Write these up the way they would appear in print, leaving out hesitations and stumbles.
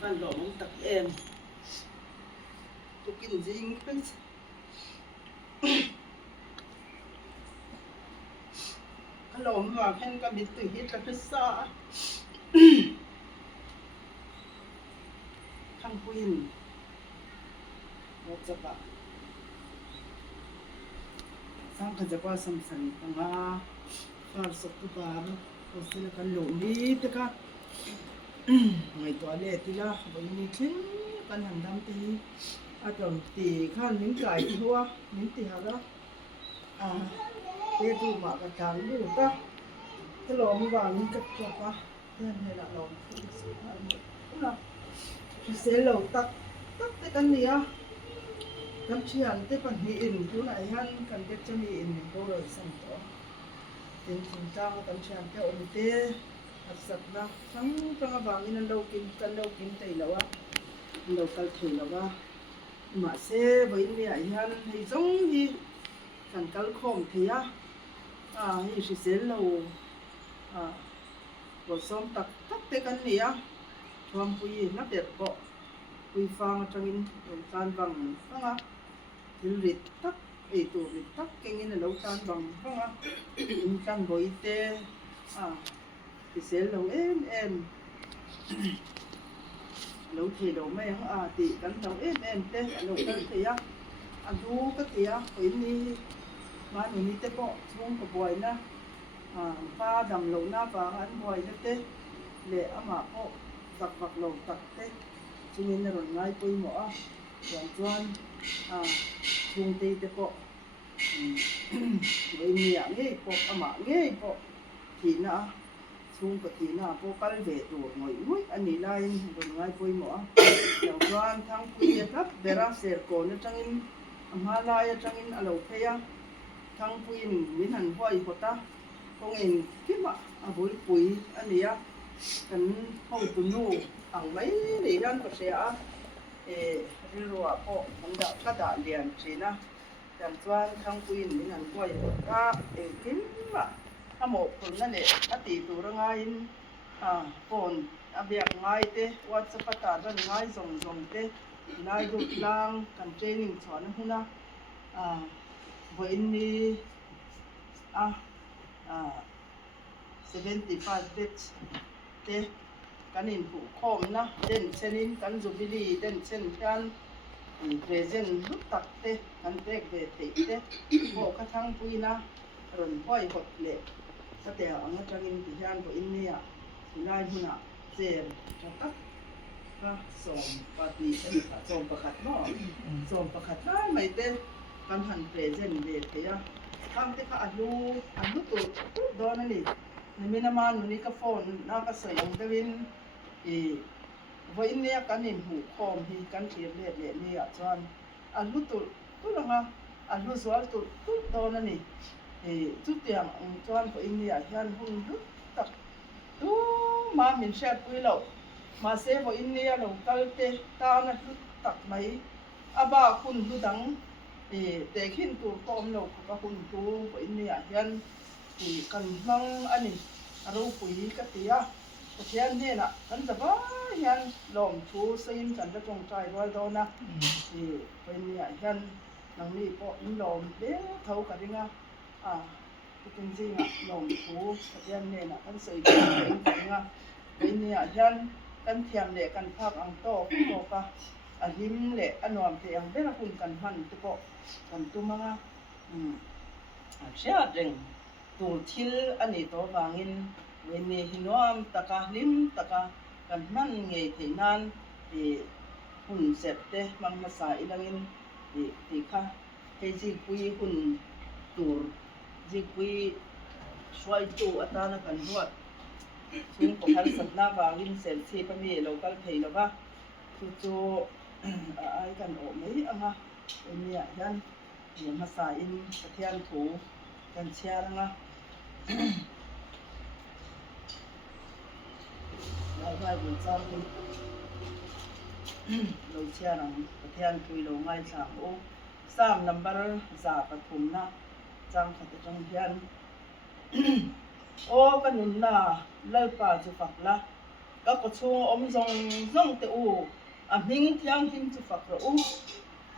van lo mong tak em tu kin jing pen kalom wa khen ka bit tu hit la pissa khang puin wat japa sang ka japa samsan tanga far sok tu bar ko sila kan lo ni te ka ngai to ale tila bo ni thin kan handam te atom ti khan ning kai ti huwa ning ti hara te tu ma ka tang ni ta te lo mi wa ning ka to pa nen he la lo na se lo tak te kan ni a kan chian te pan hi in tu na han kan det chani in bo ro sam to tin tin tang kan chian te on te asat na sang tanga bangin an lo kin kan lo kin tai lawa lo kal thei lawa ma se boin ni ai han hei jong hi kan kal khom thia hi si se lo bo som tak te kan ni a thom pui na bet bo pui fang atangin tan bang anga til rit tak e tu rit tak kengin lo tan bang anga in kan boi te thì sẽ lâu em lâu thì đâu mấy thì cắn đầu em thế lâu cái thì du cái thì cái ni mà ni te po chung cái boy na pa đầm lâu na và anh boy na te le ama po tak bak lâu tak te chungin na ron ngai poi mo chuan chung te po với ni nge po ama nge po thì na chung ka thina po kal ve tu ngoi ui ani lain ron ngai poi mo yang chuan thang pui thap bera ser ko na changin amha lai changin alo pheya thang pui min han hoi hota kong en kima abul pui ania kan hau tu nu ang mai ni ran ko se ro po kan da ka da lian china yang chuan thang pui min han hoi hota kima amo pun na le ati tu rangai phone abiak ngai te whatsapp ta ran ngai zong te nai du lang kan training chon huna voin ni 75 dates te kanin pu khom na den chenin kan jubili den chen kan present lut tak te kan tek ve te bo ka thang puina ron hoi hot le te anga tangin ti hian ko in nia lai huna chen tak ka som pati som pakhat no som pakhat mai te kan han present ve te kam te ka alu tu do na ni mina man ni ka phone na ka sayong dawin vo in nia kanin hu khom hi kan thir le ni a chuan alu tu langa alu zwal tu do na ni tu tiang chuan ko in nia hian hun lut tak tu ma min sha pui lo ma se vo in nia lo kal te ta na lut tak mai aba kun lu dang te khin tu tom lo ka hun tu vo in nia hian kan mang ani aro pui ka tia ko hian he na kan da ba hian lom thu sein kan da tong trai roi do na vo in nia hian nang ni po in lom le thau ka ringa tin jinga lom thu hian ne na kan sei nga ni hian kan thiam le kan phak ang to ka ahim le anom te ang bela kun kan han te po kan tumanga sia reng tu thil ani to wangin weni hinom taka lim taka kan man nge theinan hun sep te mang masa ilangin ti kha heji pui hun tur jikui swai tu atana kan huat chung ko hal satna wangin sel thi pami local thei lawa chu ai kan o mai anga enia hian masa in pathian thu kan chiaranga lai bun cham lo chiarang pathian thui lo ngai sa o sam number za pathumna chang khat chang hian o kanun na lalpa chu fakla ก็ก็ชูอมซงเตอูมิงเทียงหิมจุฟักระอู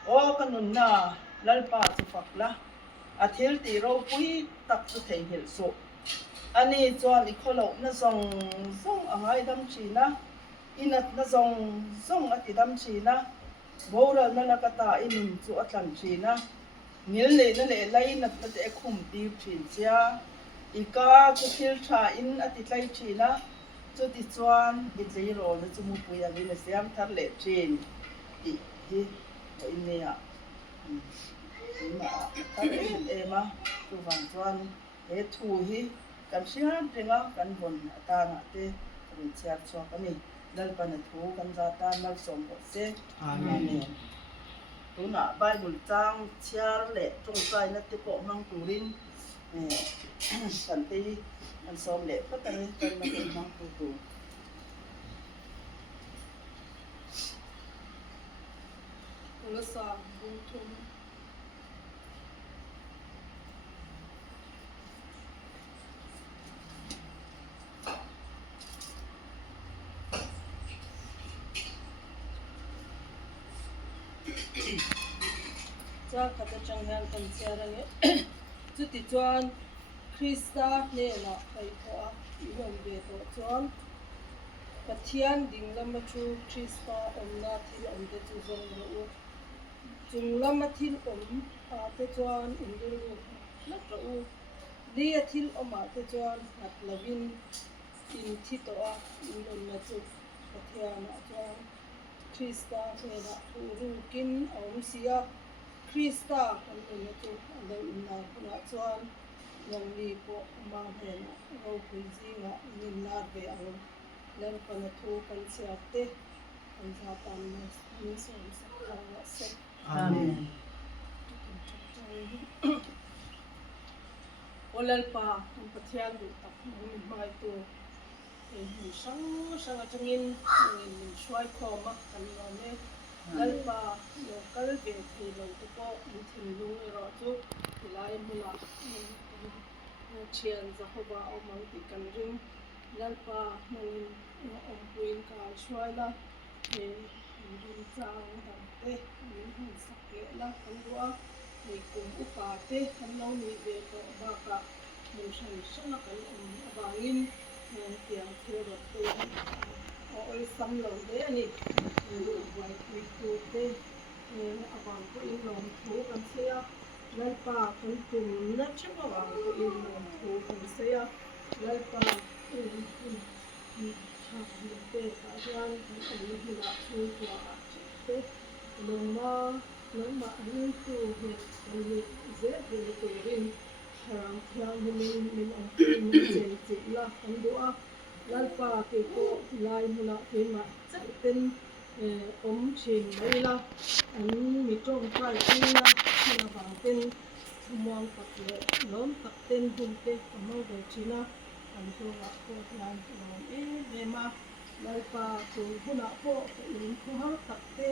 โอกันนุนนาลัลปาจุฟักละเทลตีเราปุยตักจุเทงเฮลสุอันนี้จวนอีกคนเรานะซงอะไรดำชีนะอินัดนะซงอติดำชีนะโบราณนั่นละก็ตาอินุนจุอัตลันชีนะเงี้ยเลยนั่นแหละไล่นัดนั่นจะคุมตีชีนเสียอีกาจุทิลชาอินอติไลชีนะจุติจวนอิจโรนะจุมุปุยอันนี้เสียมทัดเล็บชีนอีฮิอินเนี่ยมาทัดเอมาจุฟังจวนทูฮิกันเชียนเรงกันบนตาหน้าเตะกันเชียร์ชัวกันนี่ดัลปันทูกันจาตานนักสมบูรณ์เสอาเมนตัวหน้าใบบุญจังเชียร์เละจงใจนักติโกมังตูรินกันตีกันสมเละก็แต่กันมาเป็นมังตูตัวละ3บุญทุนจากขัดจังงานกันเสียแล้วเนี่ยจุดที่จวนคริสต์เนี่ยนะไปพออีกวันเดียวจวนปะเทียนดิ่งลำมาชูคริสต์อมนาที่อมเดจุจงรู้จุงลำมาที่อมเตจวนอินดูนักรู้เลียที่อมเตจวนนักลวินอินที่ตัวอินดูมาจุปะเทียนจวนคริสต์เนี่ยนะรู้กินอมเสียคริสต์คนนี้จุอันเดียวนาคนละจวนยังมีพวกมาเห็นเราคุยจริงอ่ะยินนาเบียร์เล่นกันทูกันเสียเตะกันชาตันมีส่วนสักการะเสกอาเมนโอเลลปาอันปะเทียนดูตักมันไม่ตัวเห็นช่างจังอินมันช่วยคอมักกันเราเนี่ยลัลปาโลกัลเบทีเราตุโกมันถึงลุงเราจุที่ไล่มุลาเชียนจะเขาว่าเอามังติกันริงลัลปามันอมปุยกาช่วยละดินจางดังเตะมันสักเกละกันดัวมีกลุ่มอุปาเตะกันเรามีเวทบากะมันใช้ชนะกันบางอินเตียงเที่ยวรถเตะเอาไอ้ซ้ำลงเตะนี่ดูไว้คุยตัวเตะบางก็อินลงถูกันเสียลัลปาคนกลุ่มนักชั่วบางก็อินลงถูกันเสียลัลปาชาบิเตะอาจารย์อันนี้ที่ละช่วยตัวเตะลงมาอันนี้ตัวเหตุอันนี้เจ็บเลยตัวรินหางเทียงมันอันนี้เจ็บจิตละอันดัวลัลปาเกี่ยวกับลายมุลาเห็นมาจะเป็นอมเชียงไว้ละอันนี้มีตรงใต้ที่ละที่ละบางเป็นมองปักเลยล้มตักเต้นหุ่นเตะกับมองเดินชีนะอันตัวละตัวงานเราเดมาลายปลาตัวหุ่นอ่ะพวกอินผู้หาตักเตะ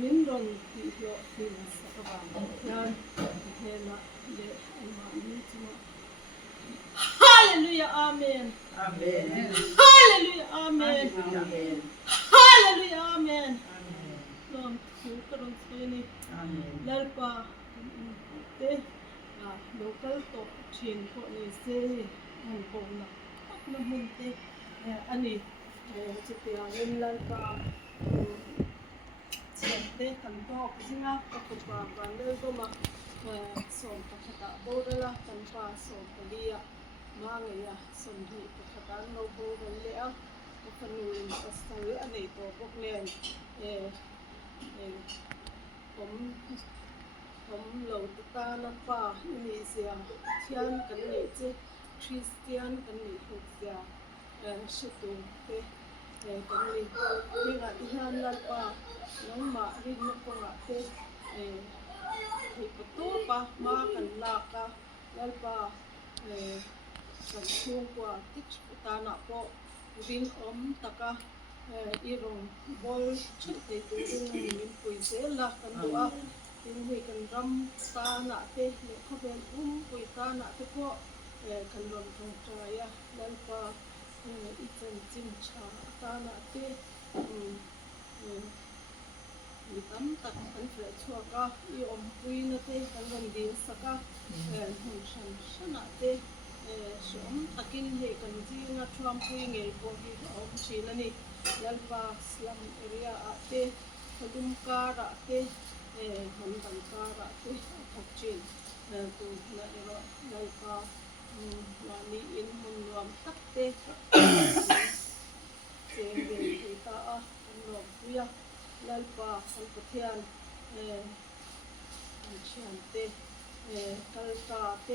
มินรอนที่เยอะที่สักบางงานเทนะเดอันมาอินจังฮาเลลูยาอาเมนอาเมนฮาเลลูยาอาเมนอาเมนฮาเลลูยาอาเมนลองสูกระดมสวยนี่ลายปลาเตะโลกัลโตชินพวกนี้เซ่อันคงนะมันหุ่นเตะอันนี้จะเตียงเล่นลายปลาเสียงเตะกันบอกใช่ไหมก็คือปลาวันเดินก็มาส่งปะขดาโบดละกันปลาส่งไปเลียมาไงอ่ะส่งที่ปะขดาเราโบกันเลี้ยก็ขนุนก็ซื้ออันนี้ตัวพวกเล่นผมเหล่าตาลับป่ามีเสียงเทียนกันเลยเจ้คริสเตียนกันเลยถูกเสียชุดตัวเป้กันเลยที่งานที่ฮันลับป่าน้องมารินกงาเป้ที่ประตูป่ามากันลากาลับป่ากันช่วงกว่าติดตาหน้าป่ารินอมตะกาอีรงบอลชุดเตะตัวนี้มีปุยเสลากันตัวถึงให้กันรำตาหน้าเตะเขาเป็นปุยตาหน้าเตะพวกกันรำทงใจแล้วก็ อีจันจิมชาตานาเตมีตั้มตักกันเฟรชัวก็อีอมปุยนาเตกันวันเดียวสักก็หุ่นชันชนะเตสมตักินเฮกันจีงัดชวมปุยเงยพอดีอมชีนันี่ลัลปาสลัมเอริยาเตพดุมการะเตมันบังการะเตทักจินตูนาเอรลัลปาวานีอินมุนรวมตักเตเจงเดติตาอันลมปุยลัลปาอันปะเทียนอันเชียนเตกัลตาเต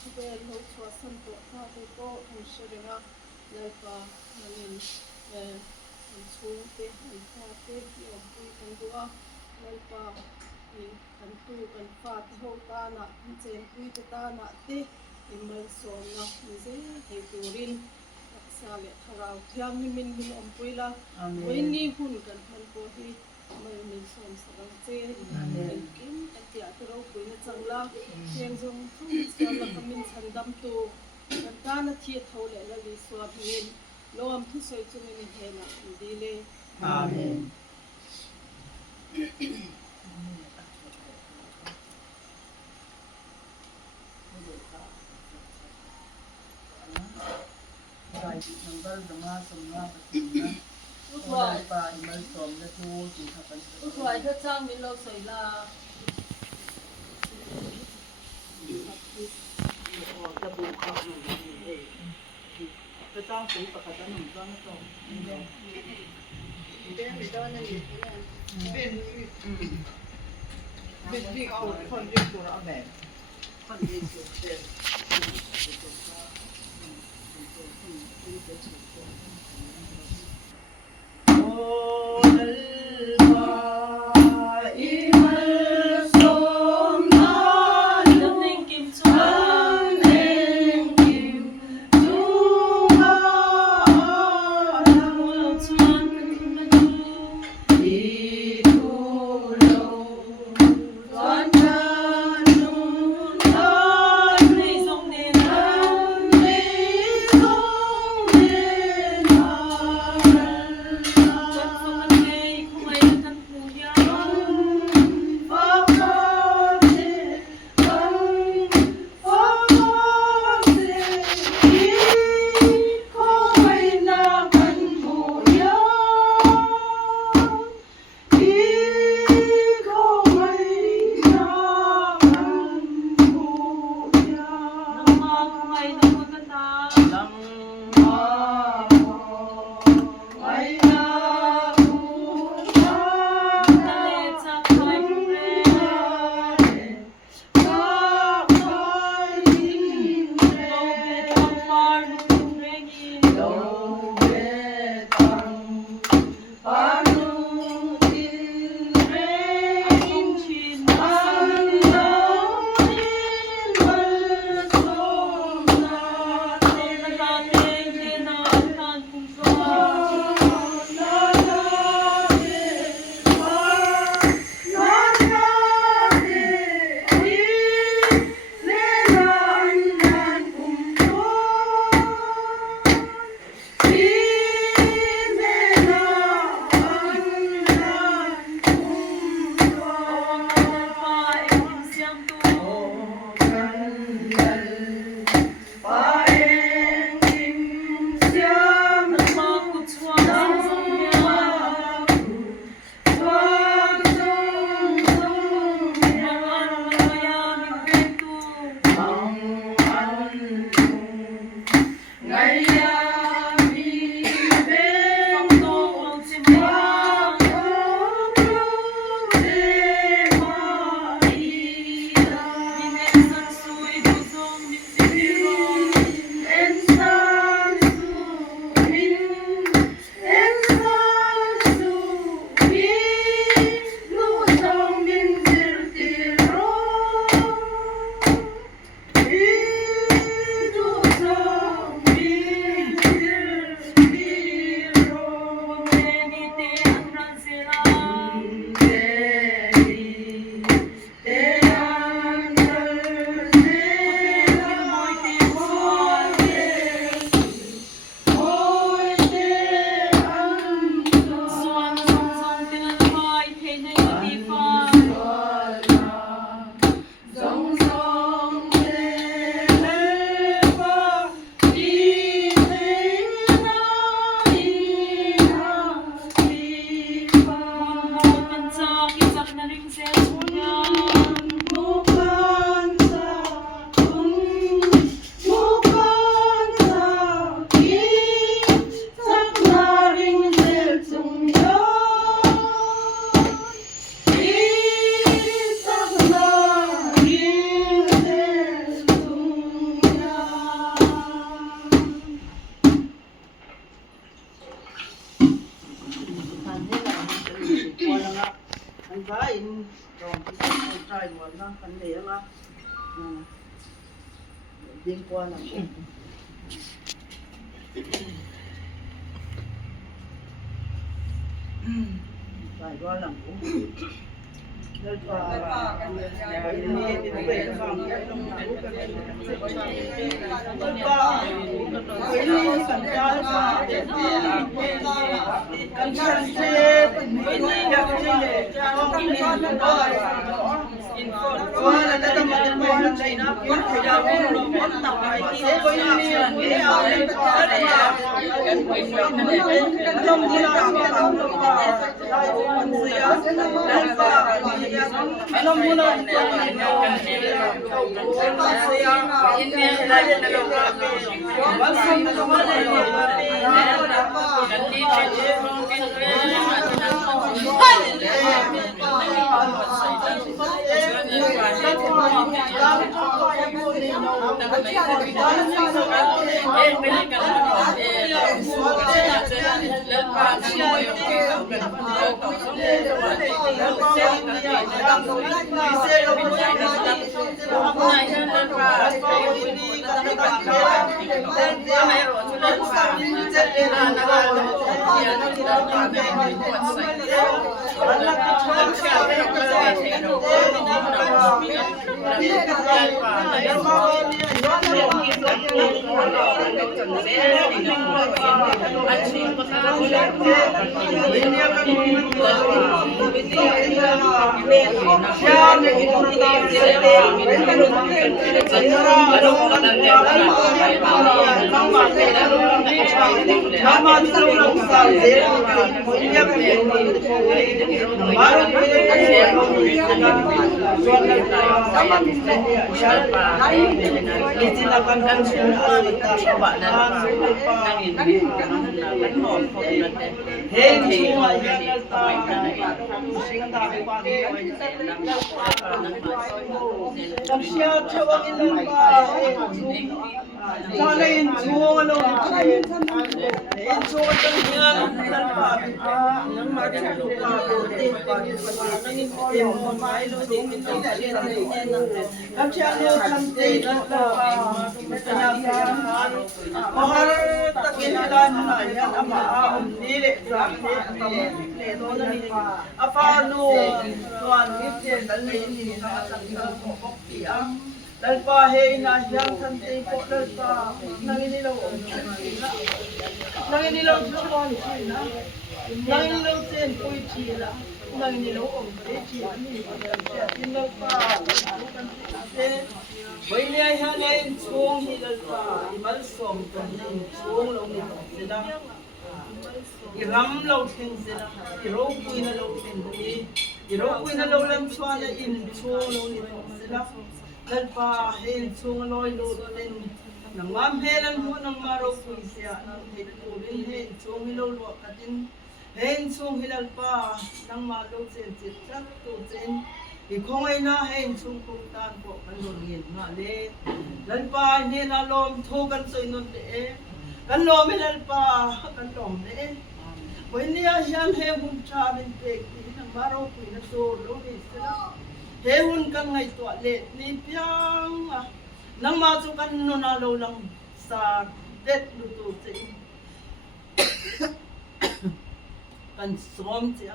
สุเบลโลชวสันโตตาเตโกอันเชเรงาลัลปาอันอันสูเตอันฟาเตยอมปุยกันดัวลัลปาอันตูกันฟาเตโหตานะอันเจนปุยตานะเตอิมัลสอนนะมิเซเฮตูรินอักษาเลขราวเทียมนิมินมินอมปุยละวันนี้หุ่นกันมันโพฮีมันมีส่วนสังเจเป็นกินแต่ที่อาจจะเราคุยในจังละเพียงจงทุ่งเสียงละก็มินฉันดำตัวกันด้านที่เท่าเลยละลิสวาพินโลมที่สวยจุมินเฮนะดีเลยอาเมนได้ทั้งเบิดมาสมมาปฏินะทุกวันปาอิมัลสมและทูสิทักันทุกวันถ้าจ้างมินเราใส่ลาจะบุกเข้าอยู่จะจ้างสีปกติหนึ่งจ้างตรงเป็นไม่ได้นั่นเป็นที่เอาคนยืดตัวเอาแบบคนยืดตัวเต็มโอ้นัลปาอิมัลสมนาลำเองกิมจูลำเองกิมจูฮาลำมุลชวนอีทูโลวันจันทร์ลานในทรงเดนลานในทรงเดน naring selungan bukan tahun bukan tahun tak naring selungan tak naring selungan anh phải in rồi cái con trai của nó anh để nó liên quan là phải qua làm cũng đây là alam mo na Lalpa hey na yang sante ko lalpa nanginilaw lumon sila nanginilaw sen koy chila nanginilaw om pre chila ni lalpa se boy niya hanin sung lalpa imal som kan sung long ni sila iram law ting sila iro kuy na law lam swana in sung long ni sila lalpa hen chung loi lo ten namam helan mo nang maro kuisya nang hitulin hen chung hilo lo katin hen chung hilalpa nang malo sen chat to ten ikhongai na hen chung kung tan po kanongin nga le lalpa hen alom thogan soinon de kan lom hilalpa kan lom de boinia hian he hum cha bin te nang maro kuina so lo hisla Hehun kan ngay tualet ni piang nang masukan no nalo lang sa det luto kan som siya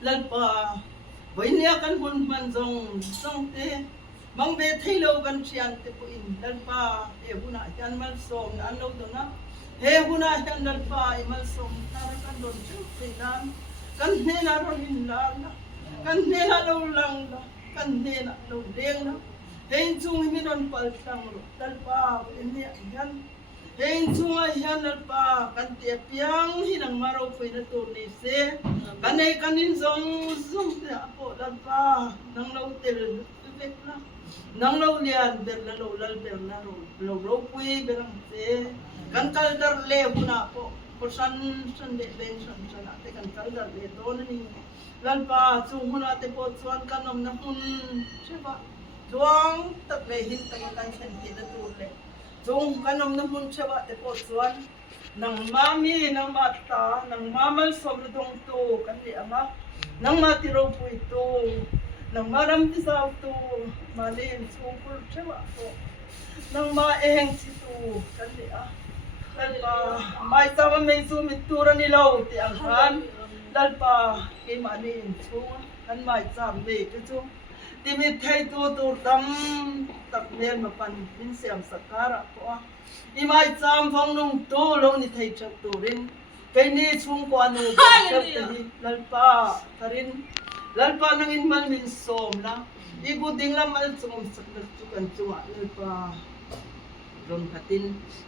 lalpa boy niya kan hun man song te mang be thilo kan siyan te po in lalpa e buna yan mal som ano do na he buna yan lalpa e mal som tara kan don sinan kan ne na ron hinlan kan ne na lo lang kan nena lo leng na hein chung mi non pal tang lo talpa ni yan hein chung a yan talpa kan te piang hinang maro foi na to ni se kanai kanin zong te apo lan pa nang lo tel vet na nang lo lian ber la lo lal ber na lo pui berang se kan kal dar le huna po san de ben san ate kan kal dar le to na ni lan pa chung huna te po chuan kanom na hun cheba chuang tak le hin tak kan sen ti da tu le chung kanom na hun cheba te po chuan nang mami nang mata nang mamal som dong tu kan ni ama nang matiro po ito nang maram ti sa tu malin sungkul cheba to nang maeng si tu kan ni dalpa mai sama mai su mitura ni lo ti ang han dalpa ke manin chu kan mai cham me ke chu ti mi thai tu dam tak len ma pan min siam sakara ko i mai cham phong nung tu lo ni thai chak tu rin kai ni chung kwa nu chak ti dalpa tarin dalpa nang in mal min som la i buding lam al chum sak na chu kan chu dalpa rom khatin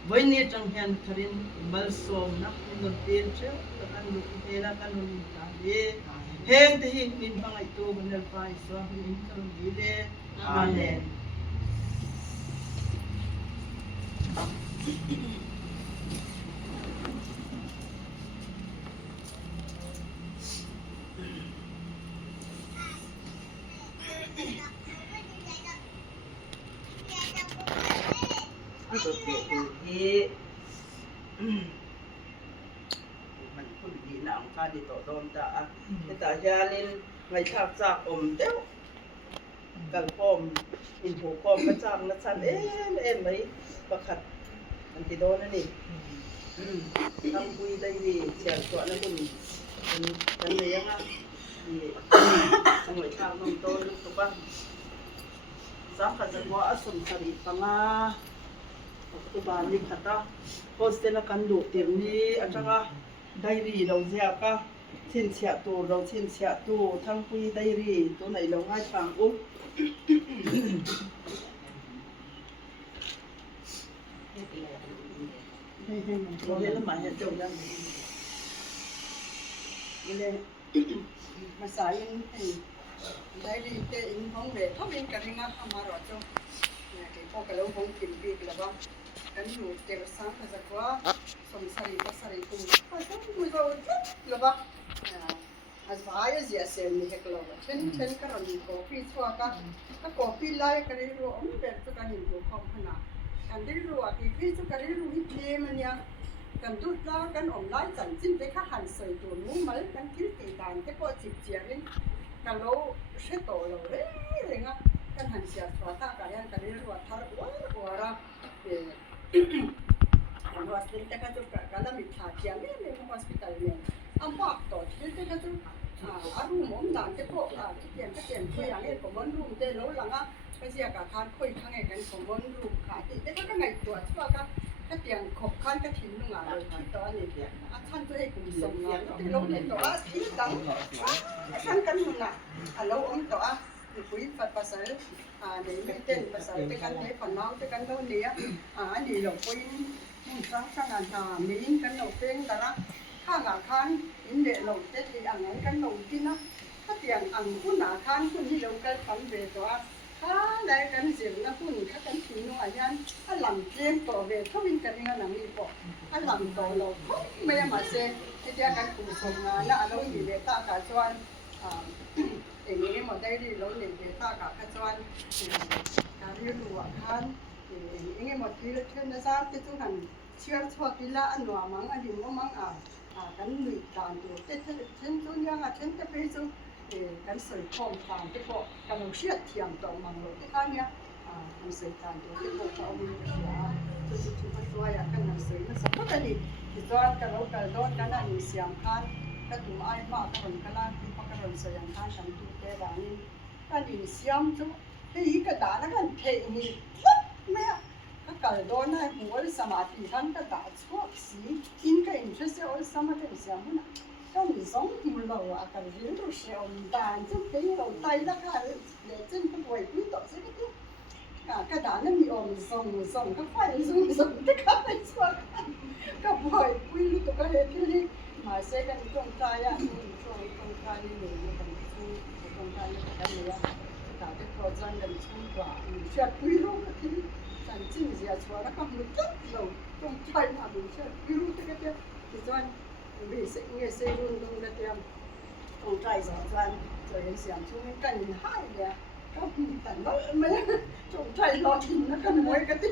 voini tang hian tharin bal som nak min tin che kan lu hela kan lu ta le heng te hi min bangai tu manal pai so min kan di le amen Ato ke hiมันคุณดีนะองค่าดีต่อดอมตาแต่ยาลินไงชากจากอมเต้วกันพอมอินโผพอมกระจังนะฉันเอ็มไหมประคัดมันติโดนนั่นนี่ทำคุยได้ดีเสียงตัวนั่นคุณเลี้ยงอ่ะนี่จังหวะชากน้องโตลูกตัวบ้างสักขัดจังหวะอสมสริปังอ่ะtu ba ni khata hostel na kan du tir ni atanga diary lo zia ka chin chia tu thang pui diary to nai lo ngai pang le la ma ya chau ya le ma sa in diary te in hong ve thom in ka ringa amaro chau ke ko ka lo hong tin bi la ba kan yu te sang ka za kwa som sari kum ka sa mu zo la ba as vai as ya se ni he klo chen ka ram ko pi chwa ka copy lai ka ri ro om be to ka ni ko khom khana kan ri ro a ki pi to ka ri ro hi ple man ya kan du la kan om lai chan chin te kha han soi tu mu mal kan thil ti dan te ko chip chia rin ka lo she to lo re nga kan han sia swata ka yan ka ri ro thar wa ra hospital te ka tu ka la mi tha kia me hospital me am pa to til te ka tu aru mom dan te ko tian thu yang e ko mon room te lo langa ka sia ka khan khoi khang e kan ko mon room kha ti te ka ngai tu chwa ka tiang khop khan ka thin nu nga lo ti to ni ti a khan tu e kum som nga ti lo ne to a ti dang khan kan nu na a lo om to a kui fat pasal để mấy tên pasal te kan te phon mau te kan lo ni ani lo kui sang an ha min kan lo teng daraข้างคันอินเดลงเจ็ดที่อันนั้นกันลงที่นะถ้าเตียงอันคุณหนาคันคุณที่ลงกันฝันเวตัวถ้าได้กันเสียงนะคุณถ้ากันถึงหน่วยยันถ้าหลังเตียงต่อเวเขาวิ่งกันยังหนังมีปอกถ้าหลังต่อเราไม่มาเสียที่เดียกันกลุ่มสมงานนะเราอยู่เวตากาชวนเองนี้มันได้ดีเราเล่นเวตากาชวนการเรียนรู้คันเองนี้มันที่เช่นนะจ๊ะที่ทุกท่านเชื่อชอบกีฬาอันหนัวมังอันดิ่งว่ามังกันลุยตามตัวเช่นตัวอย่างเช่นจะไปสู่กันสวยพร้อมตามที่พวกกันเราเชื่อเทียมต่อมังเราที่ข้างเนี้ยกันสวยตามตัวที่พวกเขามีเสียตัวที่ถูกตัวอย่างกันสวยมันสักพักดีที่ตัวกันเรากันโดนกันนั่นมีเสียงคันก็ถูกไอ้มากกันกันล่างที่พวกกันเราเสียงคันฉันถูกเตะด่านี่กันมีเสียงจุ๊ที่กระดาษแล้วกันเทนี่ไม่ก็โดนให้หัวสมาธิท่านก็ด่าชั่วสีอินก็อินเชื่อว่าสมาธิเสียงมันก็มีสองที่เราก็เรียนรู้เสียงด่านจุดที่เราไต่ละค่ะเดี๋ยวจึงก็ไหวพี่ต่อสิก็ด่านั้นมีอมส่งก็ไฟส่งที่ข้าไปชั่วก็ไหวพี่รู้ตัวก็เห็นที่นี่มาเสียกันตรงใจอ่ะตรงใจนี่หนูตรงใจ กันเลยแต่ที่พอจันกันชุ่มกว่าเชื่อปุ้ยรู้ก็ที่จันจิ้มเสียชัวร์แล้วก็มันก็เราต้องใช้มาดูเชื่อปุ้ยรู้ที่ก็เดียวที่จันมีสิ่งเงี้ยสิ่งรุ่นตรงกันเดียวต้องใช้สองจันจะเห็นเสียงชุ่มกันหายเลยก็แต่เราไม่ต้องใช้รอทิ้งนะกันมวยกันที่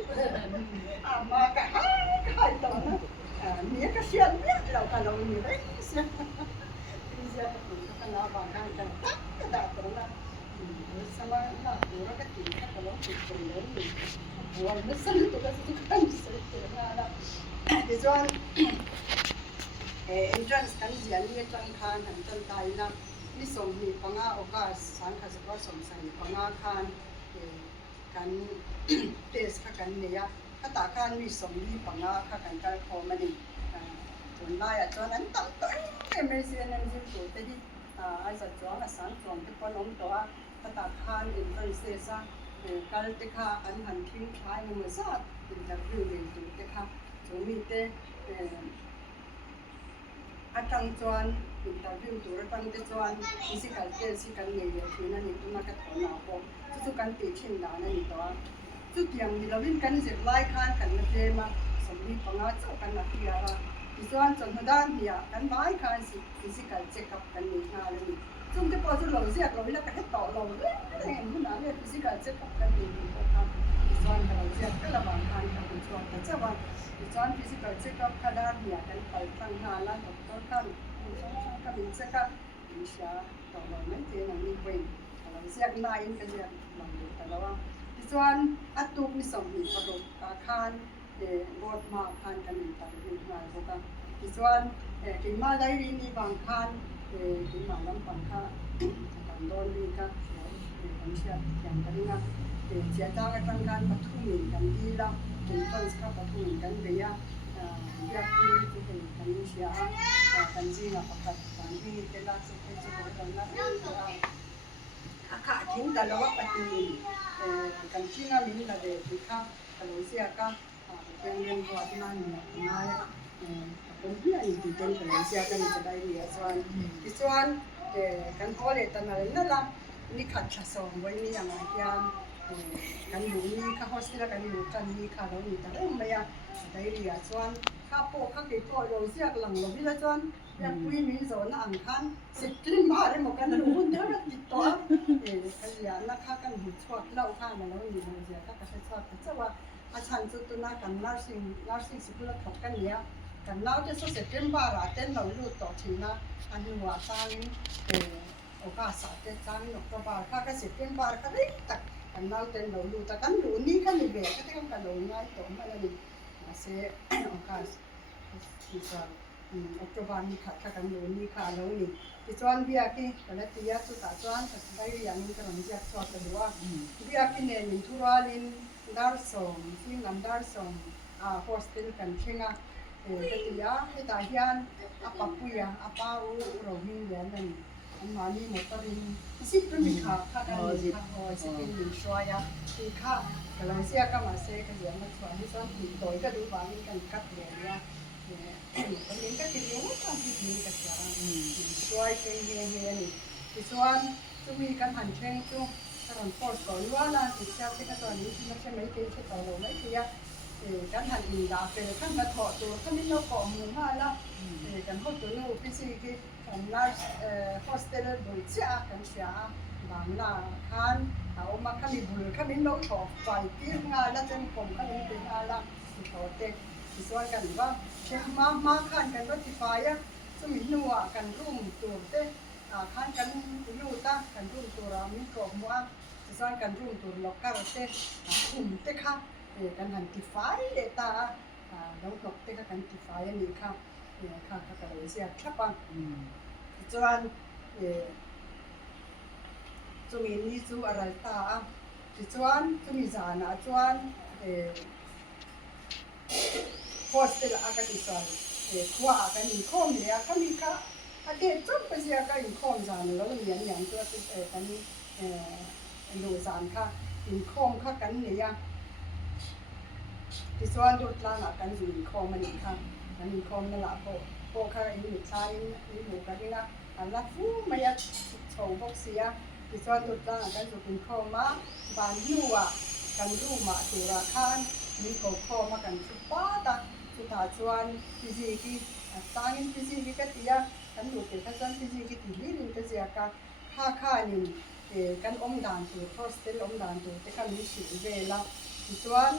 มาก็หายตอนนั้นเนี่ยก็เสียเนี่ยเราก็เรามีไรเสียก็ถึงก็เราบางครั้งกันก็ได้ตรงนั้นsama lah orang kan tinggal kalau kita ni buat besar tu kan tu kan sebenarnya di soal entrance kan dia ni kan kan kan tai na ni som ni panga okas san ka se ko som sai panga kan kan test ka kan ne ya ka ta kan ni som ni panga ka kan ka ko ma niจนได้จนนั้นตั้งตัวไม่เสียนั่นสิตัวแต่ที่ไอ้สัตว์จ้องสังจ้องที่พอล้มตัวตาคานอินเตอร์เซซ่าการเตะขาอันหันทิ้งท้ายมือซาดอินเตอร์วิวเรื่องตัวเตะขาจงมีเตะอาจังจวนอินเตอร์วิวตัวตั้งเตะจวนมิสิการเตะสิการเงียบที่นั่นนี่ตัวนักถอนหน้าพอทุกการติดชินดานั่นนี่ตัวทุกอย่างที่เราวิ่งกันเจ็บไล่คานกันมาเจมาสมมติปังอาเจ้ากันนักที่อะไรที่ส่วนจนหัวด้านเนี่ยกันไล่คานสิมิสิการเช็คกับกันมีงานเลย chúng cái bao nhiêu lâu rồiเราไม่ได้ไปต่อเราเลยแต่เห็นคุณน้าเนี่ยฟิสิกส์จะกับกันดีนะครับส่วนเราเสียก็ระบางทางกับส่วนแต่จะว่าส่วนฟิสิกส์จะกับขนาดเนี่ยกันไปตั้งนานแล้วต้องการก็มีสักวิชาต่อเราไม่เจอหนังมีเป็นเราเสียนายกันเนี่ยลองดูแต่ละว่าส่วนอัตุกมีสองมีประดุกอาคารบทมาคานกันอยู่ต่างกันมาพวกกันส่วนกินมาได้ดีนี่บางคานกินมาลำบากค่ะกันโดนดีค่ะกันเชียร์อย่างกันนะเชียร์จ้างกันกันปทุมกันดีละเป็นคนสกัดปทุมกันเบียร์อยากที่จะเป็นกันเชียร์กันจีน่ะประกาศกันที่เป็นรักสุขเป็นสุขกันนะอาคาทิ้งแต่ละว่าปฏิกันจีน่ะมีละเด็กที่ค่ะกันเชียร์ค่ะเป็นเรื่องวัฒนธรรมง่ายKemudian itu dan Malaysia kan kedai dia soal kan oleh tanah nala ni kaca song ini yang akan kan bumi ka hospital kan bukan ni kalau ni tahu maya kedai dia soal kapo kakipo Malaysia lang lo bila soal yang kui mi zona angkan sekian hari makan rumput dia kan itu kan dia nak kan buat lau kan lo ni Malaysia kan kasih suat sebab acan tu nak kan nursing sekolah kan diaกันเล่าจะสุดเสร็จเป็นบาราเต้นเราลูกต่อทีนะอันนี้ว่าสร้างโอกาสสาธิตสร้างนกกระบาลข้าก็เสร็จเป็นบาร์ก็ได้แต่กันเล่าเต้นเราลูกแต่กันรู้นี่กันนี่เบก็ต้องกันเราง่ายต่อมาเลยมาเสียโอกาสที่จะอัตบาลนี่ค่ะกันรู้นี่ค่ะเรานี่ที่ชวนเบียกี้กันแล้วที่ยาสุดท้ายชวนก็ได้ยังมีกำลังจะชวนกันว่าเบียกี้เนี่ยมีทุราลินดาร์สองที่นำดาร์สองโฮสเทลกันเช่นketika kita hian apa puya apa rohing dan mani motorin isi permika kan isi permika soya ika kalau siapa masih kerja macam ni soal itu itu dulu balik kan kat dia ya kemudian kan dia macam ni sekarang soal kayaknya ni soal tu mi kan hanceng tu kan pos kalau lah siapa kita soal ni macam ni kita tahu macam yaกันหันอินดาเป็นกันมาถอดตัวกันนี่เราขอมือมาแล้วกันเขาตัวนู้นพิธีที่ของลาโฮสเทลบุญเสียกันเสียบางนาคันเอามาขันมีบุญขันมีเราถอดไฟที่งานแล้วจะมีผมขันมีเป็นงานละถอดเด็กที่ส่วนกันว่าเช็คมาขันกันว่าที่ไฟอะจะมีนัวกันรุ่มตัวเต้ขันกันอยู่ตั้งกันรุ่มตัวเรามีกรอบมัวที่ส่วนกันรุ่มตัวเราก็เต้อุ่มเต้ค่ะกันหันติไฟเดต้าเราตกเตะกันติไฟนี่ค่ะค่ะก็เลยเสียครับปังจวนจะมีนี่จูอะไรตาจวนจะมีจานะจวนโฮสเทลอากาศสวยขวากันอีกข้อมีอะก็มีค่ะอดีตจบไปเสียกันอีกข้อจานแล้วเรียนอย่างตัวกันดูจานค่ะอีกข้อค่ะกันเนี่ยที่ส่วนดูดลางกันอยู่ในคอมันอีกครั้งมันมีคอมันละโปค่ะอีกชายอีกหมูกันนี่นะอันละฟูไม่ยัดโฉบกเสีย ที่ส่วนตัวจ้างกันสุขุนคอมาบานยูอ่ะกันรูมาตุราคานมีโกคอมากันสุป้าตาสุดท้ายส่วนพิจิกีตั้งอินพิจิกีกันที่กันดูเป็นขั้นตอนพิจิกีที่ลีนกันเสียกันค่านี่กันอมดานตัวโพสเตลอมดานตัวแต่กันมีสิ่งเวลาที่ส่วน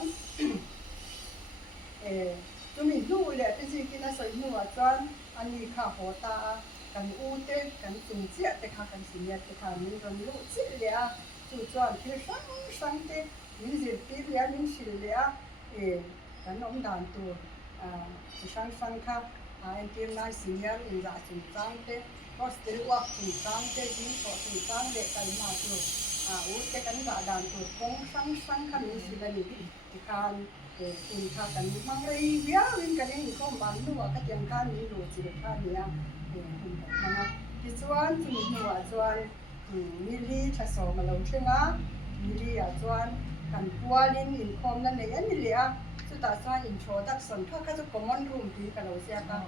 ตัวมีนู่เลยพิจิกีน่าสวยนู่อ่ะส่วนอันนี้ข้าหัวตากันอูเตกันจุงเจียแต่ข้ากันสิ่งเนี้ยแต่ข้ามีกันรู้สิเลยอ่ะจุดส่วนที่สังเตมีสิทธิ์เลยมีสิทธิ์เลยอ่ะกันอมดานตัวสังค่ะอันที่น่าสิ่งเนี้ยอินทร์จุงสังเตก็สติว่าจุงสังเตจิงก็จุงสังเด็กกันมาตัวอูเตกันดาดานตัวคงสังค่ะมีสิทธิ์เลยที่การคุณค่ากันมังเลยเบี้ยวินกันเองก็บางตัวก็ยังการมีรู้จิตค่าเนี่ยคุณกันนะที่ส่วนที่มีหัวส่วนมิลีจะสอบมาลงใช่ไหมมิลีอ่ะส่วนกันพัวลินอินคอมนั่นเองมิลีอ่ะสุดท้ายส่วนอินโทรดักชั่นเขาจะคอมมอนรูมที่กันเราเสียกัน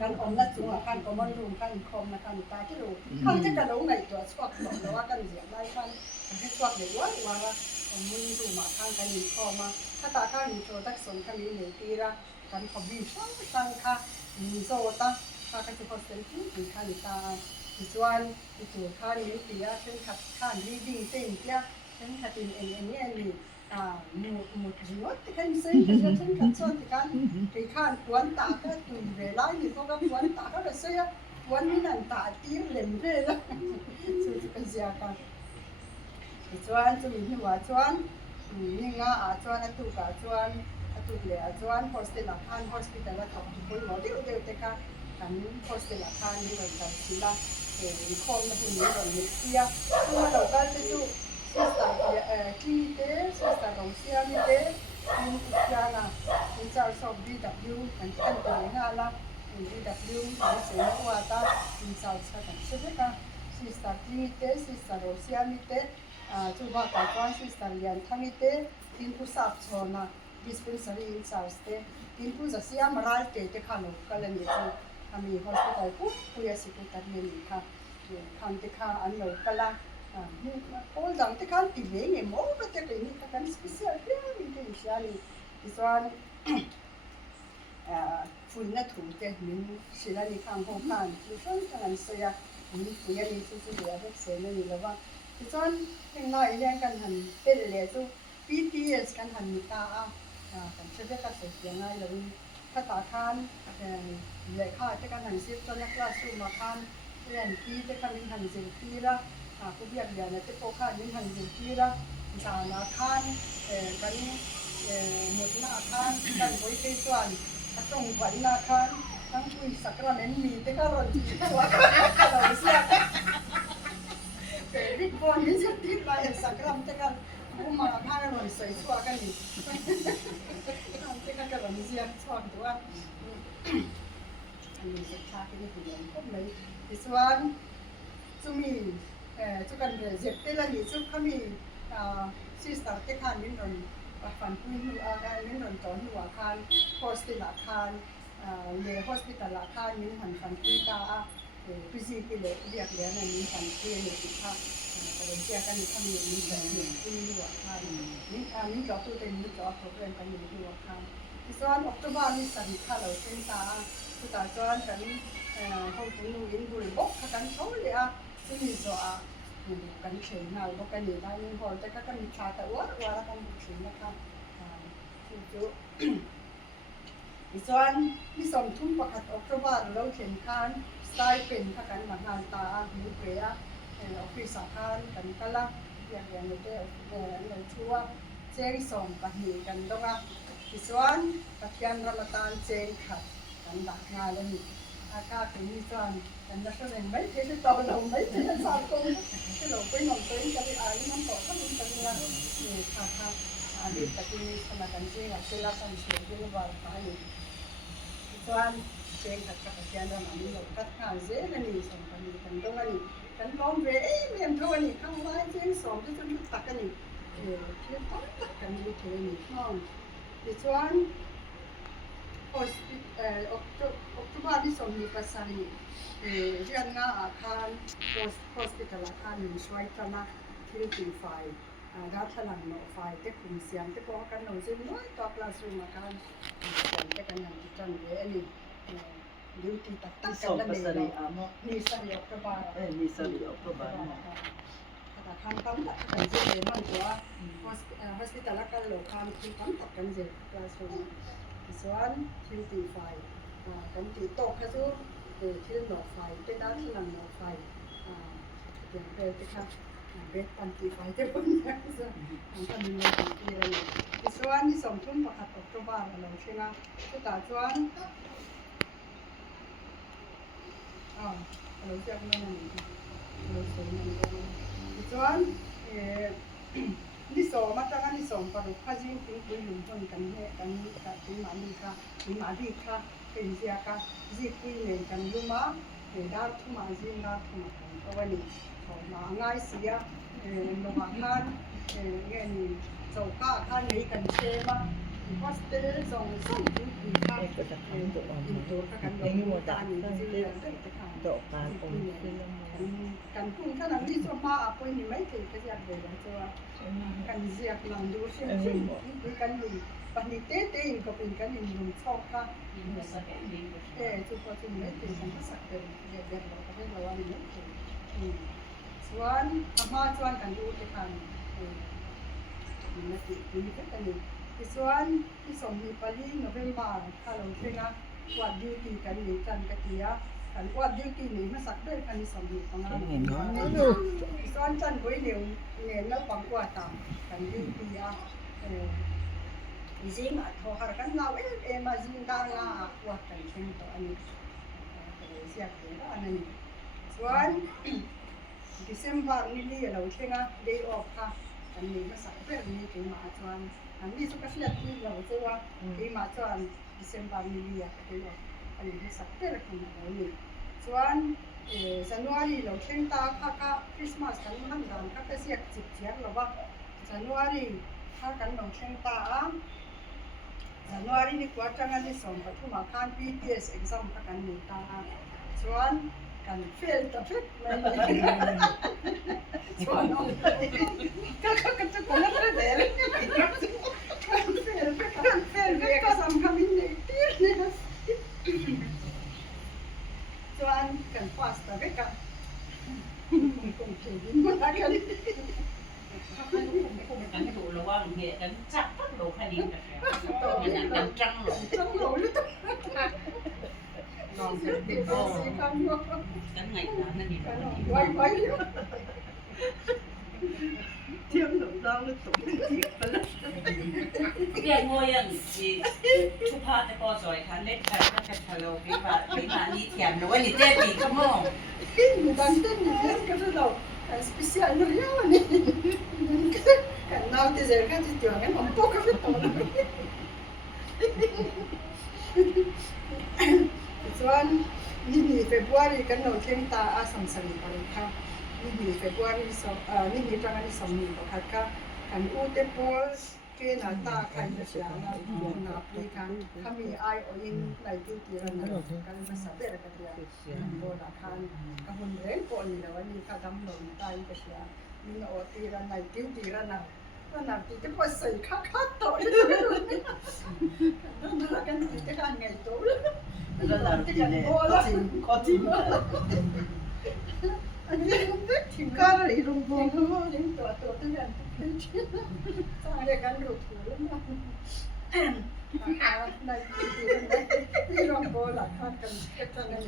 กันอมละจุงกันคอมมอนรูมกันอินคอมนะกันตาที่รู้เขาจะกันเราไงตัวสวักบอกแล้วว่ากันเสียได้กันให้สวักเดี๋ยวว่ามึงดูมาข้างกันอยู่พอมาถ้าตาข้างอยู่โจตักสนข้างนี้เหนือตีระกันขบิสังค่ะมีโซตาข้ากันจะพอเซนที่ถึงข้างนี้ตาส่วนตัวข้างนี้ตีระเช่นขัดข้างนี้ดีเต็มเตี้ยเช่นขัดเนี่ยนี่หมดจีนวัดที่กันเซ็งเช่นขัดส่วนที่กันที่ข้างวันตาก็ตุ่มเวลานี่พวกกันวันตาก็เสียวันนี้นั่นตาตีเล่นเลยละสุดเป็นเสียกันส่วนจะมีหัวส่วนนี่ง่าส่วนตุกส่วนตุกเลยส่วนโฮสเทลอาคารโฮสพิทอลของคนหมดเดียวเด็กกันโฮสเทลอาคารนี่เราทำสิละคอมนะพวกนี้เราเนี่ยเสียตัวเราก็จะดูสิสตาร์ที่เต้สิสตาร์ของเสียนี่เต้คุณยานะคุณจะสอบ BW กันตัวง่ายละ BW ของเสียหัวตาคุณจะสอบกันใช่ไหมคะสิสตาร์ที่เต้สิสตาร์ของเสียนี่เต้coba kawan sistalian kami te pintu sap chona dispensary in south te pintu zasia maral te khalo kalani te kami hospital ku puya secretary ni kha kham te kha an lo kala all dang te khan ti ve nge mo ka te ni ka kan special ni te shali iswan full na thu te min silani khang ho khan ni son kan sia ni puya ni chu chu ya he se ni lawaส่วนยังน้อยเรียนกันหันเป็นเลยจู่ BTS กันหันมีตากันเชื่อได้ก็เสียง่ายเลยถ้าตาคานเลยค่าจะกันหันเสียจนนักล่าสู้มาคานเรียนปีจะกันหันเสียปีละผู้เรียนเรียนเนี่ยจะโตคานยิ่งหันเสียปีละสานาคานกันหมดหน้าคานกันไว้ในส่วนตรงไหวหน้าคานทั้งคุยสักระนั้นมีแต่ก็รอนตัวเราเสียบิ๊กบอลนี่จะติดไปสักรำแต่กันผู้มาพาเราหน่อยใส่ชัวกันนี่แต่กันก็เราเสียชอบตัวอันนี้สักชาที่นี่เป็นอย่างก็เลยที่ส่วนจุมีจุกันเจ็บเตลันนี่จุเขามีซีสตาร์เตคานนินรอนฟันคุยหัวกันนินรอนตอนหัวคานโฮสติลาคานเลโฮสปิตาลาคานนินหันฟันคุยตาพิจิตรเลยเรียกเรียนนี่ฟันคุยเลยที่ค่ะแต่เรื่องการนี่ทำอย่างนี้แบบนี้คุยหัวคานนี่จอบตัวเต็มนี่จอบตัวเต็มกันอยู่ที่หัวคานที่ส่วนออกตัวบ้านนี่สั่งข้าวเราเป็นตาสุดท้ายส่วนกันห้องตุ้งยินบุรีบกกันโชว์เลยซึ่งมีส่วนกันเขียนเอาบกกันนี่ได้ยินพอแต่ก็มีชาแต่ว่ากันเขียนนะคะจุ๊อีส่วนมีสมทุ่มประคัดออกตัวบ้านเราเขียนคานสไตล์เป็นค่ะกันงานตาหรือเปล่าออฟฟิศสาขากันก็ละอย่างนี้เด้เราชัวเจ้งส่งกันนี่กันตรงอ่ะอีส่วนปัจจัยรำตาลเจ้งขัดกันดักงานเลยอากาศเป็นมีส่วนกันนักเรียนไม่เท่าตัวเราไม่เท่าสาวคนที่เราไปนอนเป็นกันไอ้น้ำตกก็มีกันงานนี่ค่ะอันนี้ตะกี้ขณะกันเจ้งอ่ะเวลากันเสียงที่เราบอกไปส่วนเจ้งขัดกับปัจจัยรำนี้เราคัดงานเจ้งนี่ส่งกันนี่กันตรงนี้กันร้องเว้ยเมียนเท่านี้ข้างไว้เจ้งสองที่จะมีตักกันนี่เที่ยวตักกันอยู่เท่านี้ห้องดิฉันโอ Oktober ni somni pasari rian nga akan hospital akan ni swai tana kilti fai ga thalang no fai te kum siam te ko kan no jin noi to classroom akan te kan yang tan ge ani duty tak tak Som kan pasari le amo. ni sari Oktober Ni sari Oktober. kata kan tam tak kan je man tua hospital akan lo kan tam tak kan je classroom soan kilti fai kan ti to ka su til no fai te da thalang no fai yang pe te ka bet pan ti fai te pun ya so ang kan ni ti ra ni soan ni som thum pakhat Oktober lo thenga te ta chuan lo jak na ni lo so ni chuan ni so ma ta kan ni som pa ro kha jing ti bu yun ton kan he kan ka ti ma ni kaเป็นเสียกะจีคุยเงินกันยุ่มาดาร์ทุมาจีนดาร์ทุมากันก็วันนี้ของมาง่ายเสียลงมาท่านเงินเจ้าก้าท่านนี้กันเชื่อมาโฮสเทลส่งส่งถึงปีท่านอินโดกันลงมาตานี่จีนกันจะทำกันพุ่งขนาดนี้จะมาอ่ะนี่ไม่ถึงก็จะเดินจะกันเสียกลำดูเชื่อคุยกันอยู่ปัจจุบันเองก็เป็นการยิงชอบค่ะจุดประสงค์เป็นการสักเดือนเดือนเราก็ได้ระวังนิดหนึ่งส่วนอาม่าส่วนกันดูที่ทำนักศึกษาที่กันนี่ส่วนที่สมมีปลีโนเวมบาร์ถ้าเราเชื่อนะวัดดิวตีกันนี่กันกะทิยากันวัดดิวตีนี่มาสักด้วยกันนี่สมมีประมาณส่วนจันกุยเหนียวเงินแล้วปังกว่าต่ำกันดิวตียาIzin atau harkan lawe mazin danga kuat kan contoh ani siap dia ani soal Desember ni dia lalu tengah day off ka kan ni masa ber ni ke macuan ani suka siap ni lalu sewa ke macuan Desember ni dia ke ani masa ber kan ni soal Januari lalu tengah ka Christmas kan man ka siap siap lawa Januari kan lalu tengah Januari ni kuatang ni som patu makan PTS exam pakan ni ta soan kan fail ta fit soan kakak tu kena ter kan fail dia exam kami ni soan kan pas ta beka kung kedi mana kali กันถูกระวังเหตุกันจับตั้งโลคดีกันแล้วกันจังหลง trong lỗ luôn đóกันไงนะนั่นนี่ quay quay Thiêm được rau nó tụng thiệt phải là เรียกงวยอย่างที่ทุกภาคจะก็สวยค่ะเล็กแต่ถ้าจะทะเลาะวิวานี่เทียมหรือว่านี่เจ๊ตีก็มอง mình đang tên mình biết cái đó là special nữa nhá cái nào thì giờ cái chuyện cái món bốc cái đó soal ni Februari kan no kenta asam sari parika ni Februari so ni tanga ni somni bakaka kan ute pol ke na ta kan na siya na aplikan kami ay oing lai tu tiran na kan masaber ka dia bo na kan kahun ren po ni na ni ka dam no tai ka siya ni na o tiran lai tu tiran na na ti te po sai ka to na kan ti te kan ngai to rất là có chín anh biết không biết thì có là đi rung vuông không đến tuổi tới gần sao để cắn đồ thủ lắm này đi rong bò là khác cần cái thằng này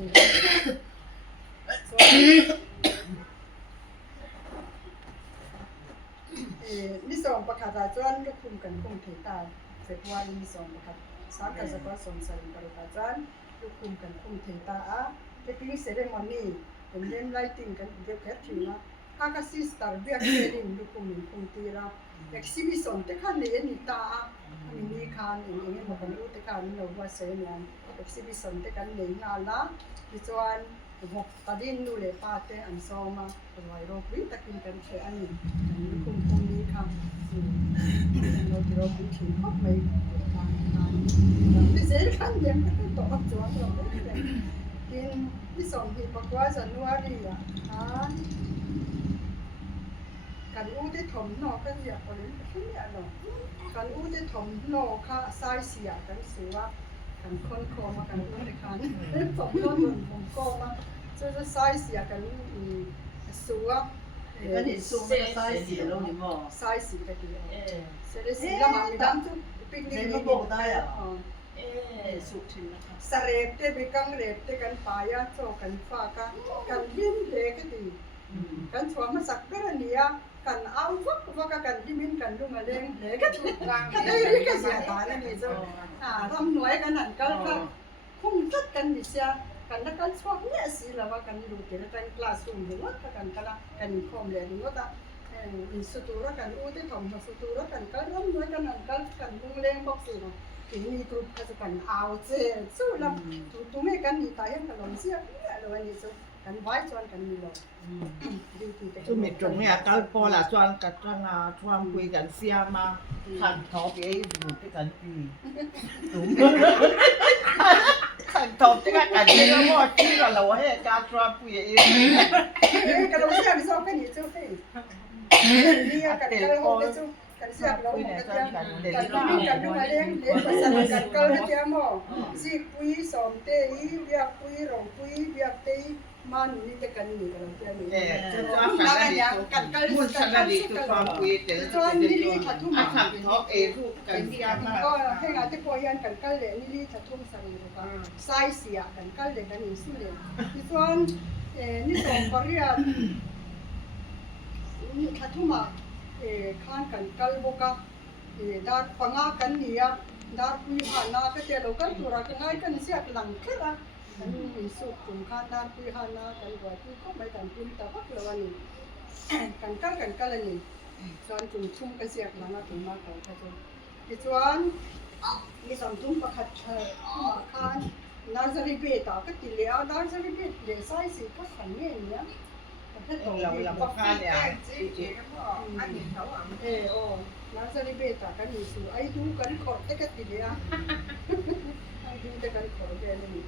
นี่ส่งประกาศจวนก็คุมกันคงถือตาเสร็จวันนี่ส่งประกาศสามกันจะก็ส่งใส่ประกาศจวนก็คุมกันคงถือตาจะพิเศษเรื่องวันนี้เป็นเล่นไลติ้งกันเด็กแค่ถึงนะข้าก็ซิสตาร์เบียร์เรียนดูคุมคงตีระเอ็กซิบิชันแต่ขันนี้นี่ตามีนี่ขันเองมันเป็นรูปแต่ขันเราว่าเสียเนี่ยเอ็กซิบิชันแต่ขันนี้งานละดิจวน บอกตาดินดูเลยป้าเตอันซอมาเป็นไวโรควิตากินกันเชอันนี้คุมนี้ค่ะเราที่เราคุมถึงก็ไม่ที่เสียกันเดียวก็ต่อจวนเรากินที่สองที่บอกว่าจันวารีอ่ะกันอู้ที่ถมนอกันอยากอะไรที่เนี่ยเนาะกันอู้ที่ถมนอค่ะไซเสียกันสือว่ากันคนโคมากันอู้ในคันสองคนผมโคมาจะไซเสียกันสัว ก็เห็นซูมไม่ใช่เสียลงนี่หมอ ไซสีกันดีเสร็จสีแล้วมาดั้มทุกปิกนิกนี่สุกถึงนะคะ สเรปเตไปกังเรปเตกันปายาโจกันฟ้ากันยิ้มเล็กดีกันชัวมาสักเดือนนี้กันเอาวักกันยิ้มกันลุงมาเล่นเล็กก็ถูกกันได้ริกเสียตาแล้วนี่เจ้าทำหน่วยกันนั่นก็คุ้มจัดกันดิเสียกันนักการชอบเนี่ยสิแล้วว่ากันดูเกี่ยวกับคลาสรูมหรือว่ากันกันคอมเลยหรือว่าสุดตัวกันอู้ที่ทำสุดตัวกันก็ร่วมด้วยกันนั่นกันลุงเล่นบอกสินะถึงมีกลุ่มก็จะกันเอาเจ้สู้แล้วตุ้มกันนี่ตายกันลงเสียเนี่ยแล้ววันนี้สู้กันไว้จนกันมีลง จุ่มตรงเนี่ยก็พอละจวนกับจวนชวนคุยกันเสียมาขันท็อปเอ้อยู่ที่กันปีขันท็อปที่กันที่เราหมดที่เราให้การชวนคุยเองกันลงเสียไปซ้อมกันอยู่เจ้าเฮ้ยนี่กันกันห้องเจ้ากันเสียเรากันกันดูมาเลี้ยงภาษากันก็ให้เจ้าหม้อซีคุยซ้อมเตยเบียคุยร้องคุยเบียเตยมันนี่จะกันนี่กันเจ้านี่จะว่ากันมุ่งกันดีคือความคุยแต่จวนนี่ขัดทุ่มขัดท็อปเอทุกกันเสียมาก็ให้งานที่พอยันกันกันเลยนี่ขัดทุ่มสรีระไซเสียกันกันเลยกันนี่สุดเลยที่จวนนี่ส่งบริยานี่ขัดทุ่มข้างกันกันบุกดาร์ปังอากันเนี่ยดาร์คุยหานาก็เจอเรากันตัวเรากันง่ายกันเสียหลังแค่ละอันนี้มีสุดจุ่มข้างดาร์คุยหานากันว่าที่ก็ไม่กันคุยแต่ว่าเราวันนี้กันกันเลยนี่ส่วนจุ่มชุ่มกันเสียหลังถึงมากกว่าก็จะที่ส่วนมีสองทุ่มประคัดเธอมาข้างนาซาริเบต้าก็ติเลี้ยวนาซาริเบต้าเลี้ยไซส์ก็ขันเนี่ยเราข้าเนี่ยนาซาริเบต้ากันนี่สูไอ้ดูกันขอดแต่ก็ติเลี้ยไอ้ดูแต่กันขอดเดี๋ยวนี้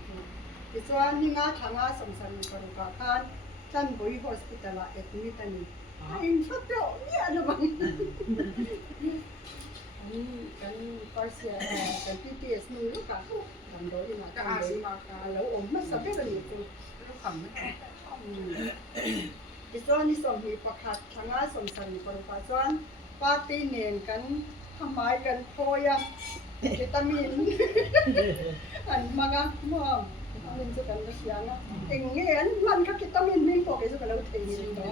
ที่ส่วนนี่งาทางงาสมสันปรุกาคันฉันบุยโฮสพิทาลเอ็ดมิตันนี่อินฟัตเตอร์เนี่ยนะบังกันภาษากันที่ที่สนุกกันกันโดยมากันแล้วไม่สับเป็นอะไรตัวคำไม่ที่ส่วนนี้ส่งมีประคัดทางงาสมสันปรุกาส่วนปาร์ตี้เนียนกันทำไมกันพอยังวิตามินอันมากะมั่วอันนี้จะกันก็เสียนะเองเงี้ยมันก็วิตามินไม่พอที่จะกันเราเทตัว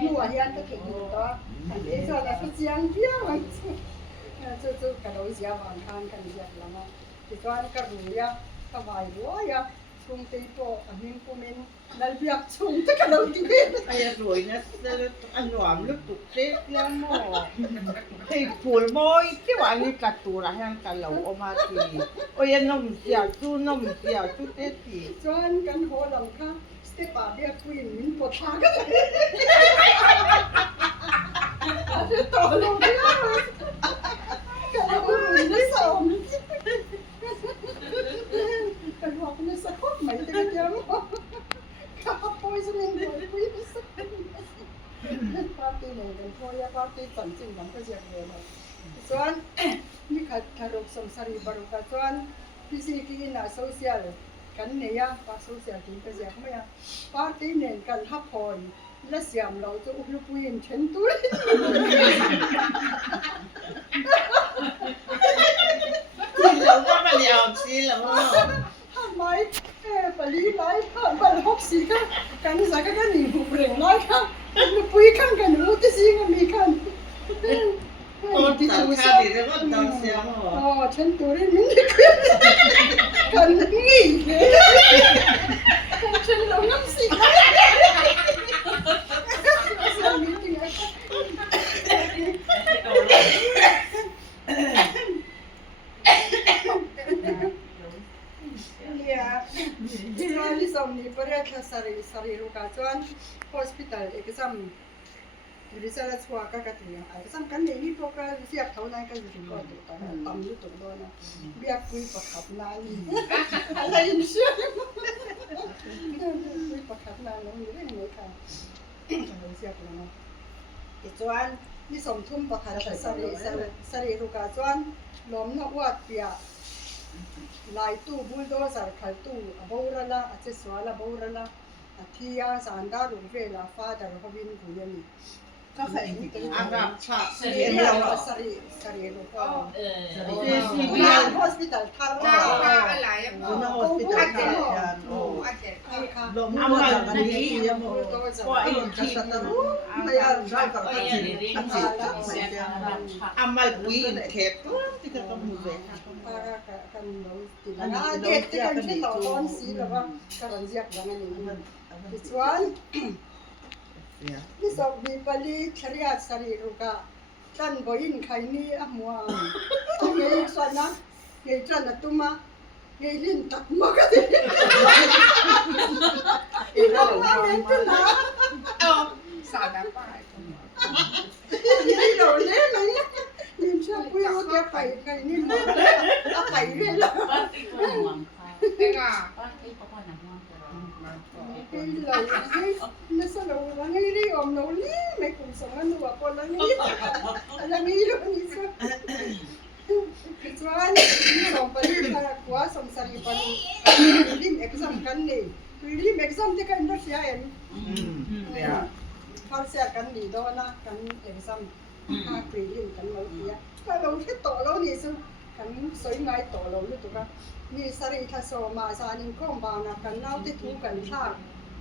หัวเฮียนก็เก่งตัวอันนี้จะอะไรก็เสียงเพี้ยมันจะกันเราเสียวันทานกันเสียแล้วมั้งที่ตัวนี้ก็รู้yaก็ไหวรู้ya chungตีโปอันนี้กูมินนั่นเบียกchungจะกันเราที่นี่ไอ้รวยนะอันหวานลึกตุกเต๊กแล้วหม้อให้ผูลมอยที่ว่านี่กัดตัวละแห่งกันเราออกมาทีโอ้ยนมเสียจูนมเสียจูเต๊กทีจวนกันโหหลังค่ะสเตปาเดียควีนมินปวดขากันต่อลงไม่ได้กันเอาไม่สมกันบอกไม่สักคนไหมจะกันยังข้าป่วยสมิงป่วยคุยไม่สักปาร์ตี้เนี่ยกันพอยาปาร์ตี้สั่งจริงมันก็จะเยอะเลยส่วนมีขัดทารกสมสารีบารุกส่วนฟิสิกีน่าโซเชียลกันเนี่ยปาโซเชียลกินก็จะไม่ยากปาร์ตี้เนี่ยกันฮับพอนและเสียมเราจะอุ้มปุยนเช่นตัวเราก็มาเลี้ยงสิแล้วทำไมปลีไล่ปลหกสีกันสักกันนี่บุเรงไล่ค่ะปุยกันกันรู้ที่สิกันมีกันโอ้ที่ชูชาดีแล้วก็ต้องเสียงอ๋อฉันตัวนี้มันกันงี้ฉันลงน้ำสีที่ส่งนี่ประเดี๋ยว เอกซัมริซาลาชัวก็กระตุ้นเอกซัมกันนี่พวกเราเสียบเท่านั้นก็อยู่ก่อนตอนนั้นตำอยู่ตรงโดนนะเบียคุยประคับนานอะไรอย่างเงี้ยคุยประคับนานแล้วนี่เรื่องนี้ค่ะเสียบแล้วนะอีจวนนี่สมทุ่มประคับสรีรุกาจวนล้มนกวัดเปียลายตู้บุลโดซาร์ขัลตู้บูระละอาจจะสวาละบูระละที่ยาสานดารุเวลาฟ้าดารุบินกุยนี่ก็เคยเห็น อารับชา สรีรุกาฮอสพิทอลทาร์ลาอะไรก็พูดกันลมมันจะมันนี้ยังบ่ว่าไอ้ที่ตะรู้ไม่เอาใช้กับที่อันที่อามัลวีนเขตที่ก็ต้องมีเวท kan det kan inte ta någon sida va kan jag gärna ni this one this of the pali chariat sari ruka tan boin khaini amwa ngai sana ngai chana tuma ngai lin tak ma ka de ila na sana pa ngai lo le ngai Lim siya po yung kaya kay nila. Kay nila. Teka. Bakit pa ko na mo Kaya nasa loob lang yung loli. May kungsang ano ako lang yun. Alam nilo nisa. Kituan, so palit na kuha sa saripan. Lim exam kanli. Lim exam di ka ino siya yan. Para siya kanli doon na kan exam. ถ้าคุยเรื่องกันเราเสียถ้าเราแค่ต่อเรานี่ซึ่งกันสวยงามต่อเรารู้ตัวกันมีสรีทัศน์มาสานิงข้องบางนะกันเล่าที่ทุกันชา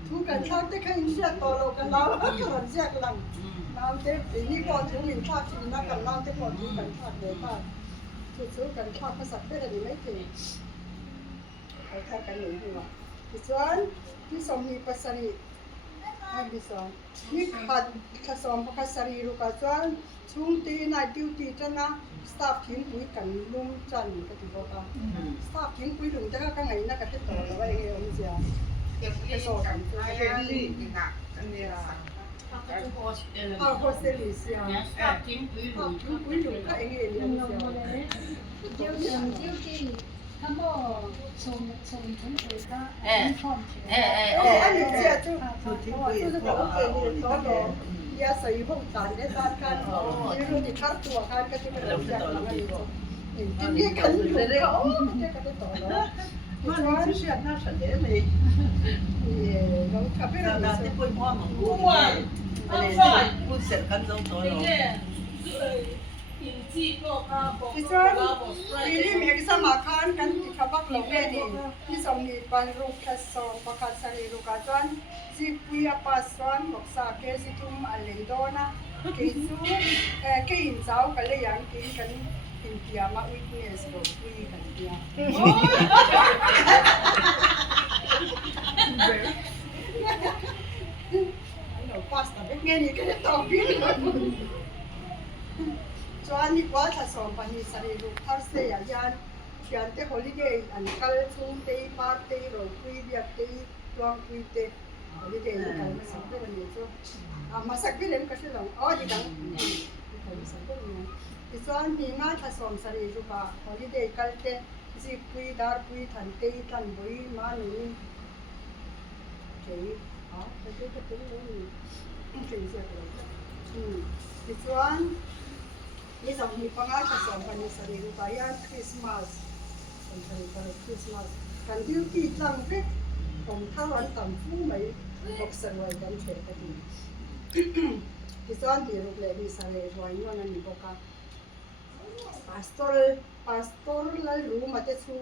ที่ใครเชื่อต่อเรากันเล่าก็มันเชื่อกันเล่าที่นี่พอทุกินชาที่นักกันเล่าที่พอทุกันชาเลยป้าทุกันชาภาษาเป็นอะไรไม่ถึงเขาแค่กันหนึ่งหัวที่ส่วนที่สมมีภาษาให้ดิฉันนี่ขัดผสมภาษาลีรุกาจวนช่วงที่นายดิวตีจันนะสตาฟทีมคุยกันลุ่มจันก็ถือว่าสตาฟทีมคุยลุ่มจะก็ไงนักการต่อแล้วว่าอย่างเงี้ยมันจะจะสอนกันเป็นลีนี่นะอันนี้โฮสเทลลิสยาทีมคุยลุ่มก็อย่างเงี้ยมันจะ他们从从这个อันนี้เจ้า就是我给你多多也是以后谈的单看比如你看ตัว看ก็จะเป็นเราจากนั้นนี่กันเลยเลยโอ้ไม่ก็ได้ต่อแล้วมันจะเสียหน้าฉันเลยเราขับไปเราจะพูดว่ามันกูว่าอะไรพูดเสร็จกันต้องต่อแล้วที่ส่วนที่นี่มีกิจมาคันกันที่ขับบักลงเลยนี่ที่สมนิบันรูปแคสโซประกาศสรีรุกาจวนสิปุยปัสสวนบอกสาเกสิทุมอัลเลนโดนะกิจูกินเจ้ากันเลยยังกินกันกินเกียมาวิทเนสบอกคุยกันเกียเราพาสต้าเป็นไงนี่ก็จะตอบพี่จวนนี่ว่าถ้าสอนปนิสรีรุกทัศน์ยานเขียนเตฮอลิเดย์อันคัลชุ่มเตย์ปาร์ตี้โรคุยเบียเตย์ลองคุยเตย์ฮอลิเดย์นี่กันมาสักเป็นนี่จ้ะมาสักเป็นก็ใช่หรออ๋อดีจังมาสักเป็นนี่จวนนี่ง่ายถ้าสอนสรีรุกฮอลิเดย์คัลเตย์สิคุยดาร์คุยทันเตย์ทันบุยมาหนูเฮ้ยอ๋อไปเจอกันที่นี่เจ๋งจังเลยจวนนี่สองมีปังอาชสองพันสรีรุกายันคริสต์มาสสองพันคริสต์มาสกันดิวตีจังเป็ดผมท้าวันต่ำฟูไหมบอกสรวยกันเฉยกันดีที่ซ้อนที่รูปเลยมีสารรวยนู่นนั่นนี่บอกว่าพาสตอร์แล้วรู้มาจะชู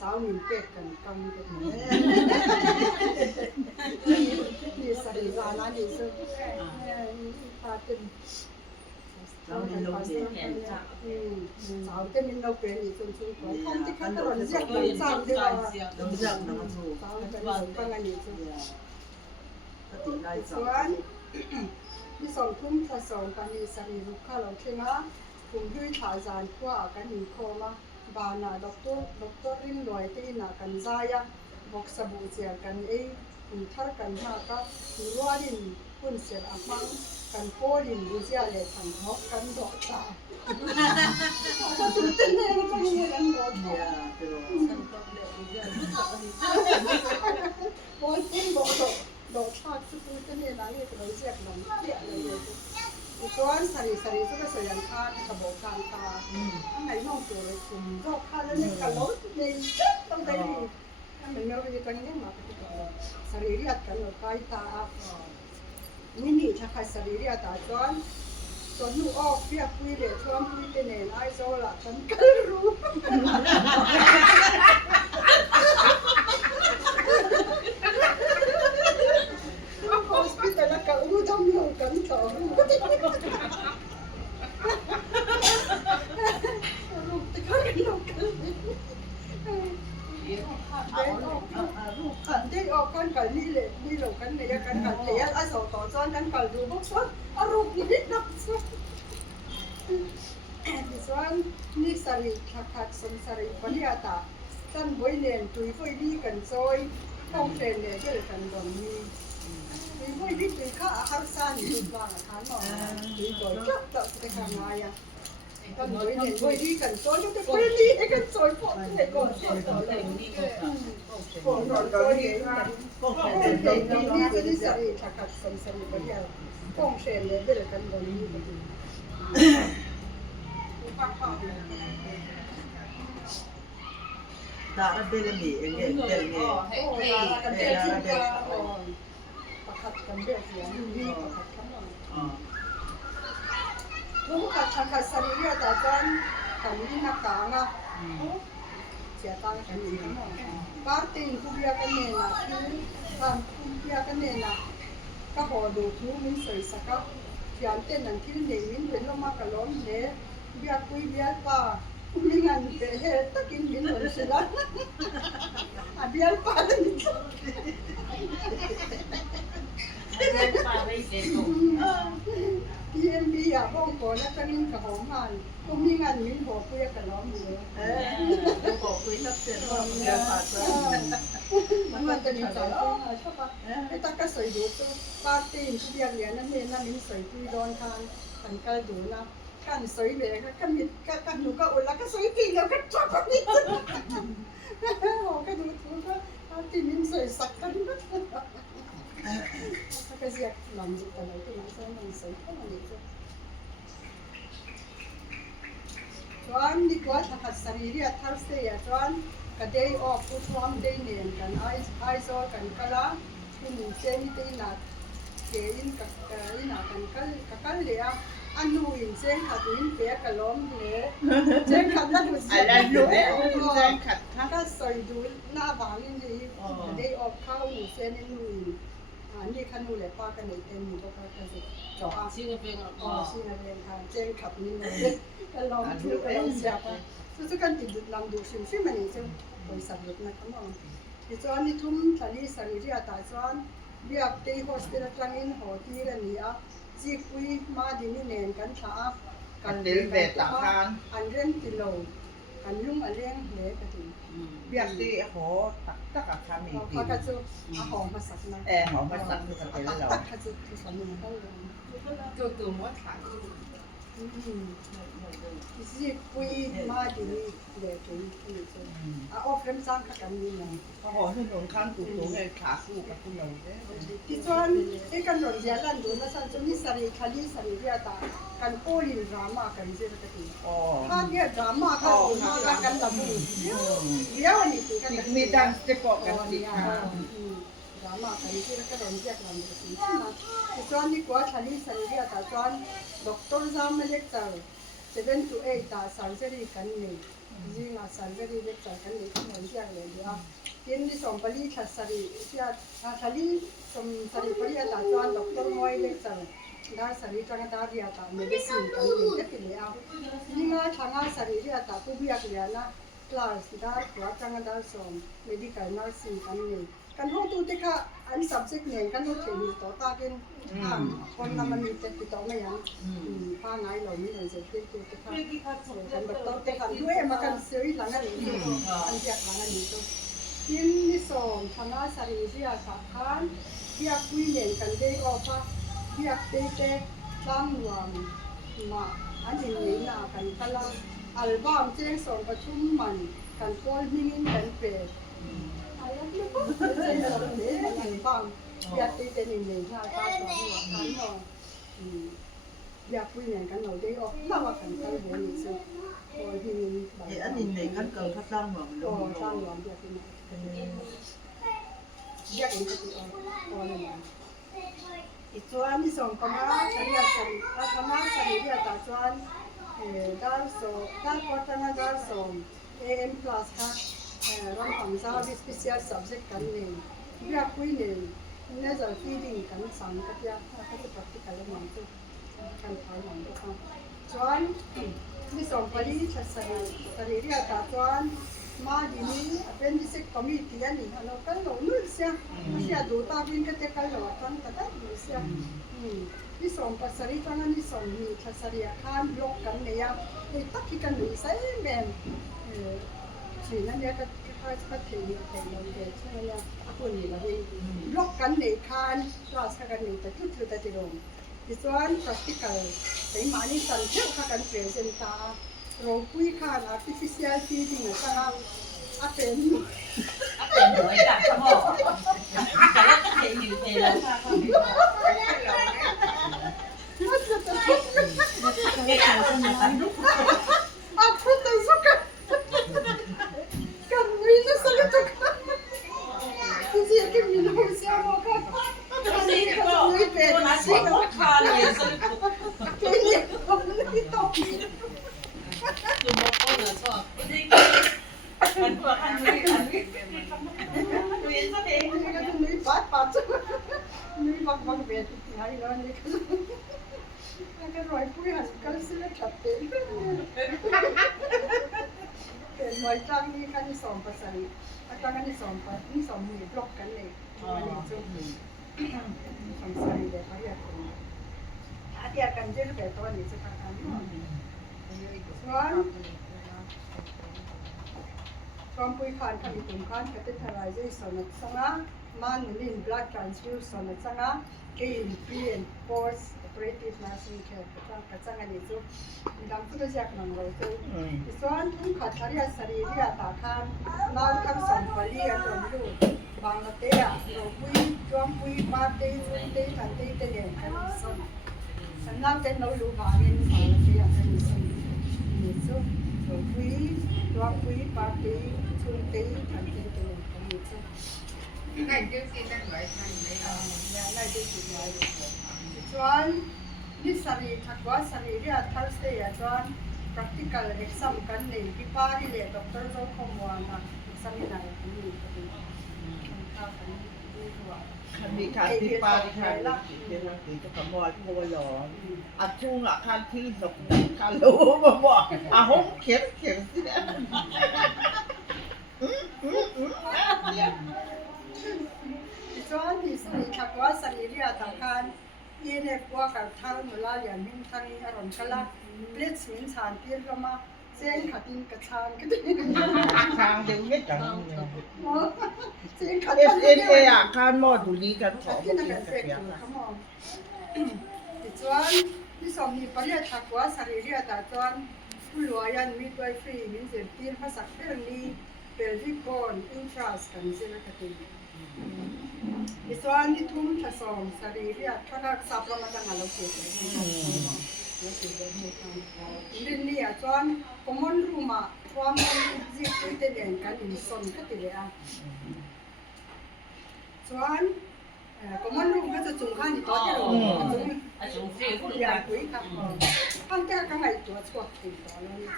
สาวมีเป็ดกันกันกันนี่สรีรานาดีสุดพาเป็นสาวเต็มเราเป็นอีกคนช่วยคนที่เขาตลอดเสียงสาวเดียวสาวเป็นปังอันนี้ส่วนที่สองทุ่มถ้าสองปันนี้สรีรุกข้าเราเชื่อนะผมด้วยถ่ายจานขั้วกันหนึ่งโคมาบานาด็อกเตอร์รินลอยที่นากันใจบอกสบู่เสียกันเองทัดกันหาก็รัวดิน คุณเสียอามังกันโป้ลินดูเสียเลยทางฮอกกันดอกตาก็ตื่นเต้นเลยก็มีกันดอกตาโอ้ยคุณดอกชาติตื่นเต้นเลยนะเนี่ยเราเสียกันเสียเลยส่วนสรีก็เป็นส่วนยังคาที่กระบอกกลางตาข้างในน้องตัวเลยคุณก็คาแล้วนี่กันรถเลยต้องได้ดีมันไม่รู้จะกันยังมาเป็นตัวสรีระกันเราใกล้ตานี่ถ้าใครสรีระตาจนลูกออกเปียกปุยเดี๋ยวช่วงปุยเป็นเนรไอโซล่ะฉันก็รู้ฮอสพิทอลก็รู้ทำอยู่กันต่อลูกตะกันลูกกันได้ออกกันกันนี่เลยนี่เรากันเนี่ยกันกันเดี๋ยวอาสอต่อจอนกันกันดูพวกส่วนอารมณ์นิดนักส่วนส่วนนี่สรีทักสมสรีปริยาตาท่านบอยเนียนตุยบอยดีกันซอยห้องเทรนเนี่ยเจอกันตรงนี้ตุยบอยดีตุยข้าอาหารสั้นตุยบางอาหารหน่อยตุยโดยจับจับไปทำงานอ่ะท่านบอยเนียนบอยดีกันซอยก็จะบอยดีกันซอยพอที่ไหนก่อนก่อนเลยก่อนซอยเองห้องเทรนนี่จะได้สรีทักสมสรีปริยาห้องเทรนเนี่ยเจอกันตรงนี้ตาเบลมีเองเบลมี โอ้ยกันเบลที่จะประคัดกันเบลเสียงดีประคัดกันหน่อยลูกขัดขัดสรีระแต่จนกันนี่นักกางอ่ะเสียตังค์กันอีกทั้งหมดปาร์ตี้คุยกันเนี่ยนะที่ทำคุยกันเนี่ยนะก็หอดูทูมิ้นสวยสักก็ที่อันเต้นนั่นที่เด็กมิ้นเป็นลมมากระล้มเนี่ยเบียคุยเบียป้ามีงานเปเฮตะกินมิ้นเหมือนสิละอ่ะเบียป้าเลย TMB อ่ะบ้องก่อนแล้วจะมิ้นกับหอมมันก็มีงานมิ้นหัวคุยกันล้อมอยู่บอกคุยทับเส้นว่าเดี๋ยวผ่านมันจะมีใจใช่ปะไอ้ตาก็สวยดูตัวปาร์ตี้ที่เรียนนั่นเองนั่นมิ้นสวยคุยโดนทานกันก็ดูนะกันสวยเลยก็มิดกันหนูก็อุ่นแล้วก็สวยจริงแล้วก็ชอบแบบนี้โอ้ก็ดูถูกก็ปาร์ตี้มิ้นสวยสักกันก็เสียหลังจากอะไรที่มันสวยมันสวยก็มันนี่จ้านี่ก็ถ้าขัดสรีระทัศน์เสียจ้าก็ได้ออกผู้ชมได้เนียนกันไอโซกันก็ละที่มีเจนี่ตีนัดเกยินกับอินากันกันเลยอ่ะอันนู้นเจนขัดอินเปียกล้อมเลยเจนขัดนั่นดูสิอะไรรู้เจนขัดถ้าสวยดูหน้าบางนี่ได้ออกเข้าเจนนู่นนี่ขนูเลยป้ากันเลยเต็มอยู่ก็กันสิจ่อชิงเป็นอ๋อชิงเป็นค่ะเจนขับนี่เลยก็ลองดูกันเสียป่ะสุดกันติดลองดูชิมมันนี่จะบริษัทรถนะครับน้องที่จวนนี่ทุ่มทะเลสรีระตาจวนเบียบตีโฮสเทลกลางอินหอที่ระนี้อ่ะจีคุยมาดินนี่เนนกันช้ากันเดินเบตต่างทางอันเร่งกิโลอันลุ่มอันเร่งเละกันทีเบียบตีหอตักกับขามีพอกระจุกหอมมาสักนะหอมมาสักคือกันเป็นเรากระจุกที่สามีเขาเลยตัวมัดขายจีคุยมาดินนี่เละกันทีออกเริ่มสร้างกันนี่นะหอถนนข้างตุ้งๆให้ขาคู่กับคุณเราที่จวนไอ้กันหล่นเสียลันดูนะสันจนนี่สรีทะเลสรีเรียตากันโอลินดราม่ากันเสียตะกี้ถ้าเนี่ยดราม่าเขามากันละมุนเดี๋ยวนี่คือกันมีดังจะเกาะกันสิดราม่ากันเสียก็โดนเรียกลันดูสิที่จวนนี่กว่าทะเลสรีเรียตาจวนด็อกเตอร์ซามเล็กจัง7 to 8ตาsurgery กันนี่ยิ่งsurgery เล็กจังกันนี่ที่มันเสียเลยเดี๋ยวกินที่สมปรีทัศรีเสียทะเลสมสรีปรีตาจวนด็อกเตอร์มวยเล็กจังได้สรีจังตาเรียตาเมดิซินกันนี่จะกินแล้วนี่งาทางสรีเรียตาผู้เบียกเรียนะคลาสได้กว่าจังตาสม medical nursing กันนี่กันห้องตู้ที่ค่ะอัน subject เนี่ยกันห้องเทคนิคต่อตากินคนนำมันมีแต่ติดต่อไม่ยังผ้าไงเรานี่เลยจะติดตัวที่ค่ะกันแบบต่อแต่กันด้วยมากันซื้อหลังอันนี้อันเดียกหลังอันนี้ตัวยินนี่ส่งทางสรีเรียสาขาที่คุยเรียนกันได้ออกมา เรียกเต้ตั้งรวมมาอันนี้น่ะกันกำลังอัลบั้มเจ้งส่งประชุมมันกันโพลนิ่งกันเปดอะไรนี่ก็เจ้งส่งเนี่ยอัลบั้มเรียกเต้นี่ค่ะก็สอนกันเนาะอยากคุยอย่างกันเราได้ออกมาว่ากันกันเดี๋ยวนี้สิโอ้ยที่นี่ thì anh nhìn này cắn cờ phát răng mà ก็สร้างรวมเรียกที่ไหนเรียกเองก็ติดออกตอนนี้อีกส่วนที่สองก็มาเฉลี่ยถ้าทำมาเฉลี่ยต่างส่วนดาวโซดาวพัฒนาดาวโซAM plus ค่ะเราทำซาบิสเปเชียล subject กันหนึ่งเรียกคุยหนึ่งเนี่ยจะ feeding กันสามกับยาถ้าจะ practical แล้วมันจะกันทำมันก็ทำส่วนที่สองพอดีชัดเรียกต่างส่วนมาดีนี้เป็นดิสิกคอมมิตี้อันนี้เรากันเราลุ้นเสียไม่ใช่ดูตาบินก็จะกันเราตั้งแต่ได้ลุ้นเสียที่สองภาษาที่ตั้งที่สองมีภาษาเรียกข้ามบล็อกกันเนี่ยไอ้ตักที่กันลุ้นใส่แมนสิ่งนั้นเนี่ยก็ค่อยๆเทียนเราเด็กใช่ไหมเนี่ยคนนี้เราเห็นบล็อกกันเนี่ยข้ามคลาสกันเนี่ยแต่ทุกทุกแต่ที่ลงที่ส่วน practical แต่มานี่สันเที่ยวกัน present ตาเราคุยข้าม artificial feeding นะครับอาเป็น เป็นหน่วยจากสมองแต่ละเทอยู่เทแล้วค่ะอาพูดแต่สุกันกันมีจะสลัดกันที่จะกินมีน้ำเสียมากกันนี่ก็ไม่เป็นสิ่งที่ขาดเลยสลัดที่นี่ก็ไม่ต้องกิน คือโมโก้เหรอชอบมันพวกอันนี้เรียนซะเอง นี่ก็นี่ปัดนี่บักเบ็ดไงแล้วนี่ก็รอยปุ้ยหันกันเสียชัดเจนเป็นรอยจ้างนี่กันที่สองภาษาอาจารย์กันที่สองภาษาที่สองมือบล็อกกันเลยสองใส่เลยเขาอยากเป็นอาเดียกันเจอแบบตัวนี้สักครั้งส่วนความปุ้ยขันขันตุ่มขันกระติทลายใจสนับสนุนมันนิน blood transfusion สนับเกณฑ์ pre and post operative nursing care กระจังอันนี้จุดดำตัวจากนังเราจุดส่วนทุกขัดทารีสรีระตาขันเราทั้งสองคนเรียนรู้บางเตะเราปุ้ยจวมปุ้ยปาเตะจุดเตะกันเตะเตะกันส่วนฉันนั่งเต้นเรารู้บางเงินบางเตะกันส่วนนี่จุดเราปุ้ยจวมปุ้ยปาเตะจุดเตะกันเตะเตะกันนี่จุดได้เยอะสิได้หลายท่านเลยได้เยอะสิหลายส่วนนี่สรีทักว่าสรีเรียกทัศน์เนี่ยส่วน practical exam กันเนี่ยที่ป้าที่เรียนดร.โจคมวานะ examiner นี่ก็เป็นข้าวกันนี่คือว่า มีการที่ปาที่ทานที่ทางตีจะขโมยโพยออัดชุ่งอ่ะคันที่สกคันรู้มาบอกห้องเขียนสิเนี่ยส่วนที่สรีทักว่าสรีเรียกต่างกันยีเนปว่ากับทางเวลาอย่างมิ่งทางอารมณ์กันละเปลี่ยนสิ่งสารเปลี่ยนก็มาเส้นขัดดินกระชานก็ได้ ทางเดียวไม่จัง เส้นขัด เอสเอ็นเออ่ะการมอดูลีกันขอ ที่นั่นเป็นเฟกต์เขามองส่วนที่สองมีประเด็นทักว่าสรีเรียกแต่ส่วนผู้รวยยันมีตัวฟรีมีเสียงตีนภาษาเรื่องนี้เป็นที่ก่อนอินทรัสกันเส้นกระตุ้นส่วนที่ทุ่มผสมสรีเรียกถ้าเราสับเรามาจากเราเสียเลยเราเสียเลยนี่นี่อ่ะส่วนคอมมอนรูมาความมันจีบไปเด่นกันอินส่วนก็ติดเลยอ่ะส่วนคอมมอนรูก็จะจุงข้างที่ต่อที่เราจุง อาจุงฟรีคุณ อยา กั ก น คุยครับข้างแก้ข้างไหนตัวชวดติดต่อแล้วนี่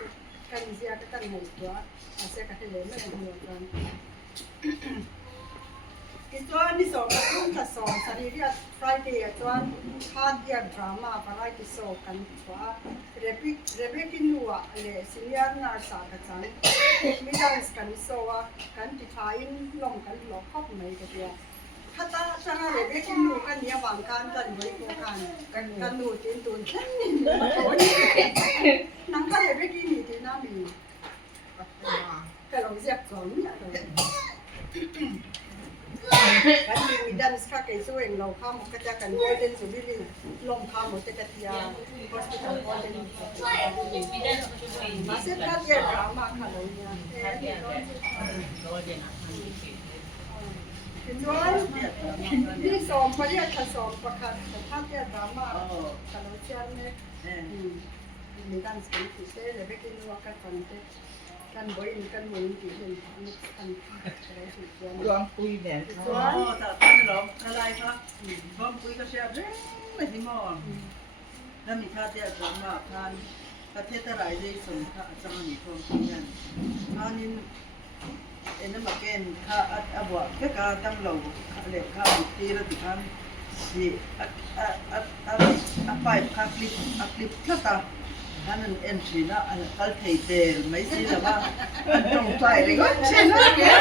กันเสียก็กันไหนตัวเสียก็ให้เลยไม่ได้เหมือนกันอีกตัวนี่สองรุ่นถ้าสองสรีระไฟเดียตัวคาเดียดราม่าอะไรที่สองกันตัวเรบิกินัวเลยซีเนียร์นาร์สากจังมิดันส์กันโซวกันที่ท้ายลงกันหลอกครอบไหนกันเดียวถ้าตาจังเรบิกินัวกันเนี่ยวางการกันไว้โกกันดูตีนตูนแค่นี้มาโอยนังก็เรบิกินีที่น่ามีก็ลองเสียบสองเนี่ยเลย กันมีดันส์ค่ะไก่ช่วยเราข้ามก็จะกันก็เดินสุดที่ลมข้ามหมดจะกระเทียมฮอสพิทอลก็เดินมาเสร็จแล้วเดี๋ยวเรามาค่ะเราเนี่ยจวนนี่สองประเดี๋ยวถ้าสองประคันแต่ถ้าเดี๋ยวเรามาค่ะเราเชื่อเนี่ยมีดันส์กันที่เซ่เลยไปกินวัวกันก่อนเต้กันบ่อยกันบ่อยที่เห็นกันเราสุดยอด ลองคุยเนี่ย อ๋อแต่ท่านหลงอะไรครับบ้องปุ้ยก็เชียร์เร่งเลยที่หม้อแล้วมีท่าเตี้ยสองมาทานประเทศอะไรได้สมท่าจังหวัดทองที่นั่นท่านี้เอ็นมาเกณฑ์ข้าอับวะแค่การตั้งเหล่าเหล็กข้าบุตรีแล้วที่ท่านที่ไปข้าคลิปข้าตาท่านนั้นเอ็นชีน่าอันกัลเทเตอร์ไม่ใช่หรือว่าตรงใจเลยก็เช่นนั้นเอง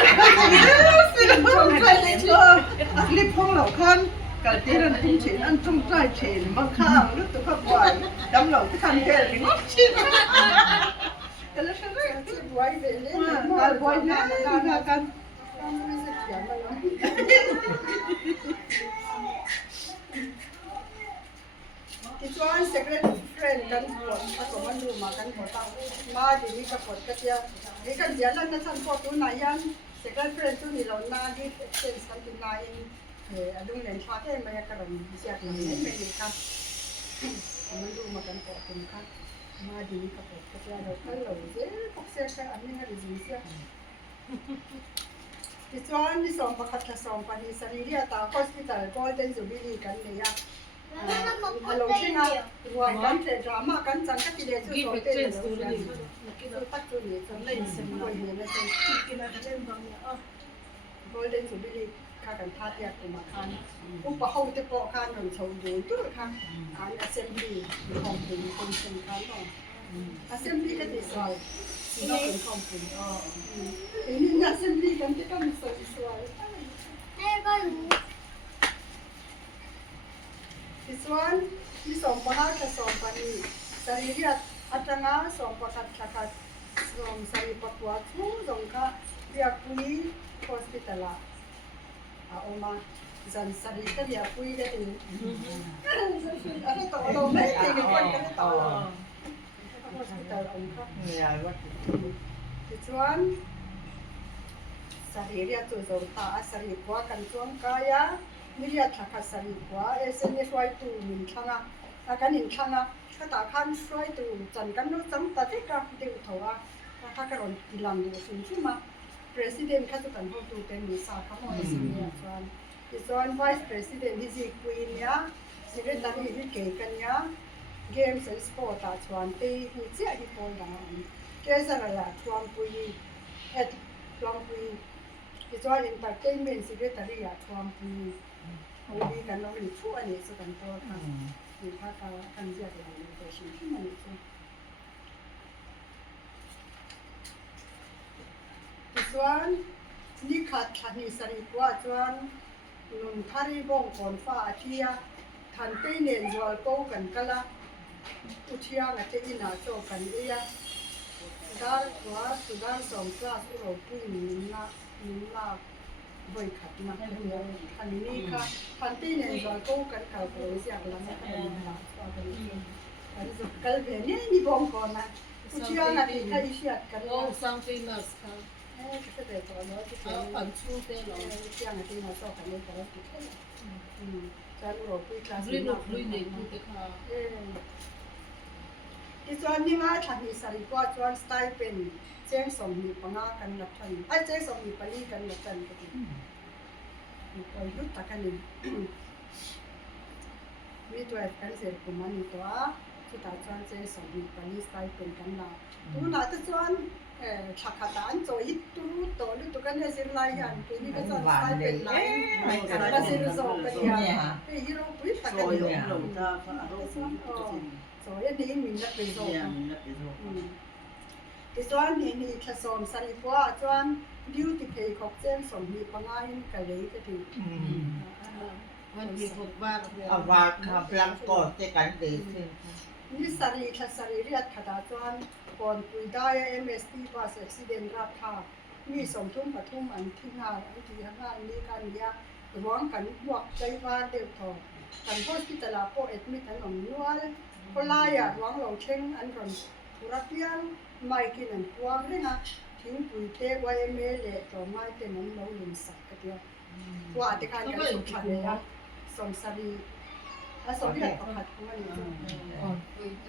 ตรงใจเลยก็คลิปของเราคันกัลเตอร์นั้นเช่นอันตรงใจเช่นบางข้างรู้ตัวขับไหวดำเหล่าที่คันเทเลยก็เช่นแต่ละครั้งที่ไหวเบลเล่นการไหวเนี่ยน่ากันไม่ใช่เขียนมาแล้วที่ชวนเซ็กเรตเฟรนกันหมดผสมมันดูมากันหมดตั้งมาดีนี่กับหมดก็เดียวนี่กันเดียวแล้วนั่นฉันพอตัวไหนยังเซ็กเรตเฟรนตัวนี้เราหน้าที่เป็นสันตินายดุงเล่นชาเต้มากระดมเสียกันไม่ดีครับมันดูมากันหมดตรงครับมาดีนี่กับหมดก็เดียวเราก็เราเจ๊พวกเสียกันอันนี้ก็ดีเสียที่ชวนที่สองประคัตสองปนิสันนี่ตาฮอสพิทอลก็ได้จูบิลีกันเนี่ยฮัลโหลที่น่ะวัยกันเสร็จดราม่ากันจังก็ทีเดียวช่วยตัวเองเลยตักตัวนี้จนเล่นเสร็จวัยนี้นะจ๊ะกินอะไรเล่นบ้างเนี่ยก็เล่นจูบิลีข้ากันท่าเดียกมาคันอุปห้องจะปอคันหนึ่งชมดูตัวคันอันอัสเซมบลีของเป็นคนเซ็นคันเนาะอัสเซมบลีก็ดีสวยนี่เป็นของเป็นนี่อัสเซมบลีกันที่ก็มีสวยที่ส่วนที่สองปนัดกับสองปนีสรีระอัตราสองปนัดกับสองสรีปกวัดทุกสองค่ะเรียกปุยฮอสพิทอลอาออกมาจันสรีระเรียกปุยได้ถึงอะไรต่อเราไม่ได้กันกันต่อฮอสพิทอลองค่ะที่ส่วนสรีระตัวสองตาสรีปกวัดกันช่วงกายมิเรียทักษะรีกว่าเส้นนี้ช่วยตัวมินทั้งอาการมินทั้งก็ตาขันช่วยตัวจันกันรู้จังแต่ที่การเดือดหัวถ้าการกิลังดูสิ่งที่มา president ข้าจะกันพอตัวเป็นมิสาข้ามาเส้นนี้ส่วน vice president ที่จีคุยเนี่ย secretary ที่เกี่ยกันเนี่ย games and sport ตาชวนตีที่เจ้าที่พอดังเกี่ยจะอะไรชวนคุยชวนคุยที่ส่วน entertainment secretary ชวนคุยมีกันเรามีช่วยเนี่ยสุดกันตัวค่ะมีภาคการเรียกเราในตัวชิ้นที่มันส่วนนี่ขาดทันนิสริกว่าส่วนลุงทารีบงคนฟ้าเทียทันเตเนนจวลโกกันกะละอุทิยางัดเจอินาโจกันเอียดาร์ว่าสุดาร์สองคลาสอุโรปุยนิลาบ่อยขัดมาเนี่ยทันนี้ค่ะทันตีเนี่ยจอยกู้กันเก่าไปเสียงแล้วไม่เป็นไรก็เป็นอันนี้สุดกันเป็นนี่มีบงก่อนนะผู้เชี่ยวนะที่ใครเชี่ยวกันแล้ว something else ค่ะ ก็ได้ตัวเนาะที่เป็น ผันชูเต้หรอ เชี่ยวนะที่มาสอบกันเลยแต่ละที่จะรู้ว่าคุยคลาส ลุยหนุกลุยเด็กดูเด็กค่ะ ที่ส่วนนี้มาทันนี้สริกว่าส่วนสไตล์เป็นเจ้งสมมีปังอากันนับทันไอ้เจ้งสมมีปลีกันนับทันก็ดีก็ยุติกันนี่มีตัวเอฟกันเสร็จผมมันนี่ตัวสุดท้ายส่วนเจ้งสมมีปลีสไตล์เป็นกันละตัวน่าจะส่วนชักขัดอันโจยิตุตัวลุตุกันเนี่ยสิลายยันที่นี่ก็ส่วนสไตล์เป็นลายก็สิรู้สึกเป็นยังไอ้ฮีโร่ปุ๊บตะกันอยู่ หลงตาพระอารมณ์ โซยดีมีนักเป็นโซที่ส่วนนี้นี่ถ้าสอนสริปว่าส่วนดิวที่เพย์ของเจ้าสอนมีปังอายินกันเลยก็ดี วันที่พบว่าเพื่อน เอาว่าค่ะพลังก่อนจะกันเดินขึ้น นี่สรีถ้าสรีเรียดขนาดส่วนก่อนคุยได้ MST ว่าเอ็กซิเดนต์รับค่ะมีสมทุ่มปทุมอันที่งานอันที่ห้างานนี้กันเนี่ย หวังกันบวกใจว่าเดียวทองกันโพสต์ที่ตลาดโพเอ็ดมิทันอมนัวเลยก็ลายหวังเราเช่งอันรอนธุรกิจไม่กินอันกว้างเลยนะทิ้งปุ๋ยเทไว้เมเล่ต่อไม้เต็มเราลุมสักกันเดียวว่าแต่การกันสุขันเลยนะสมสรีและสมที่เราขัดของมัน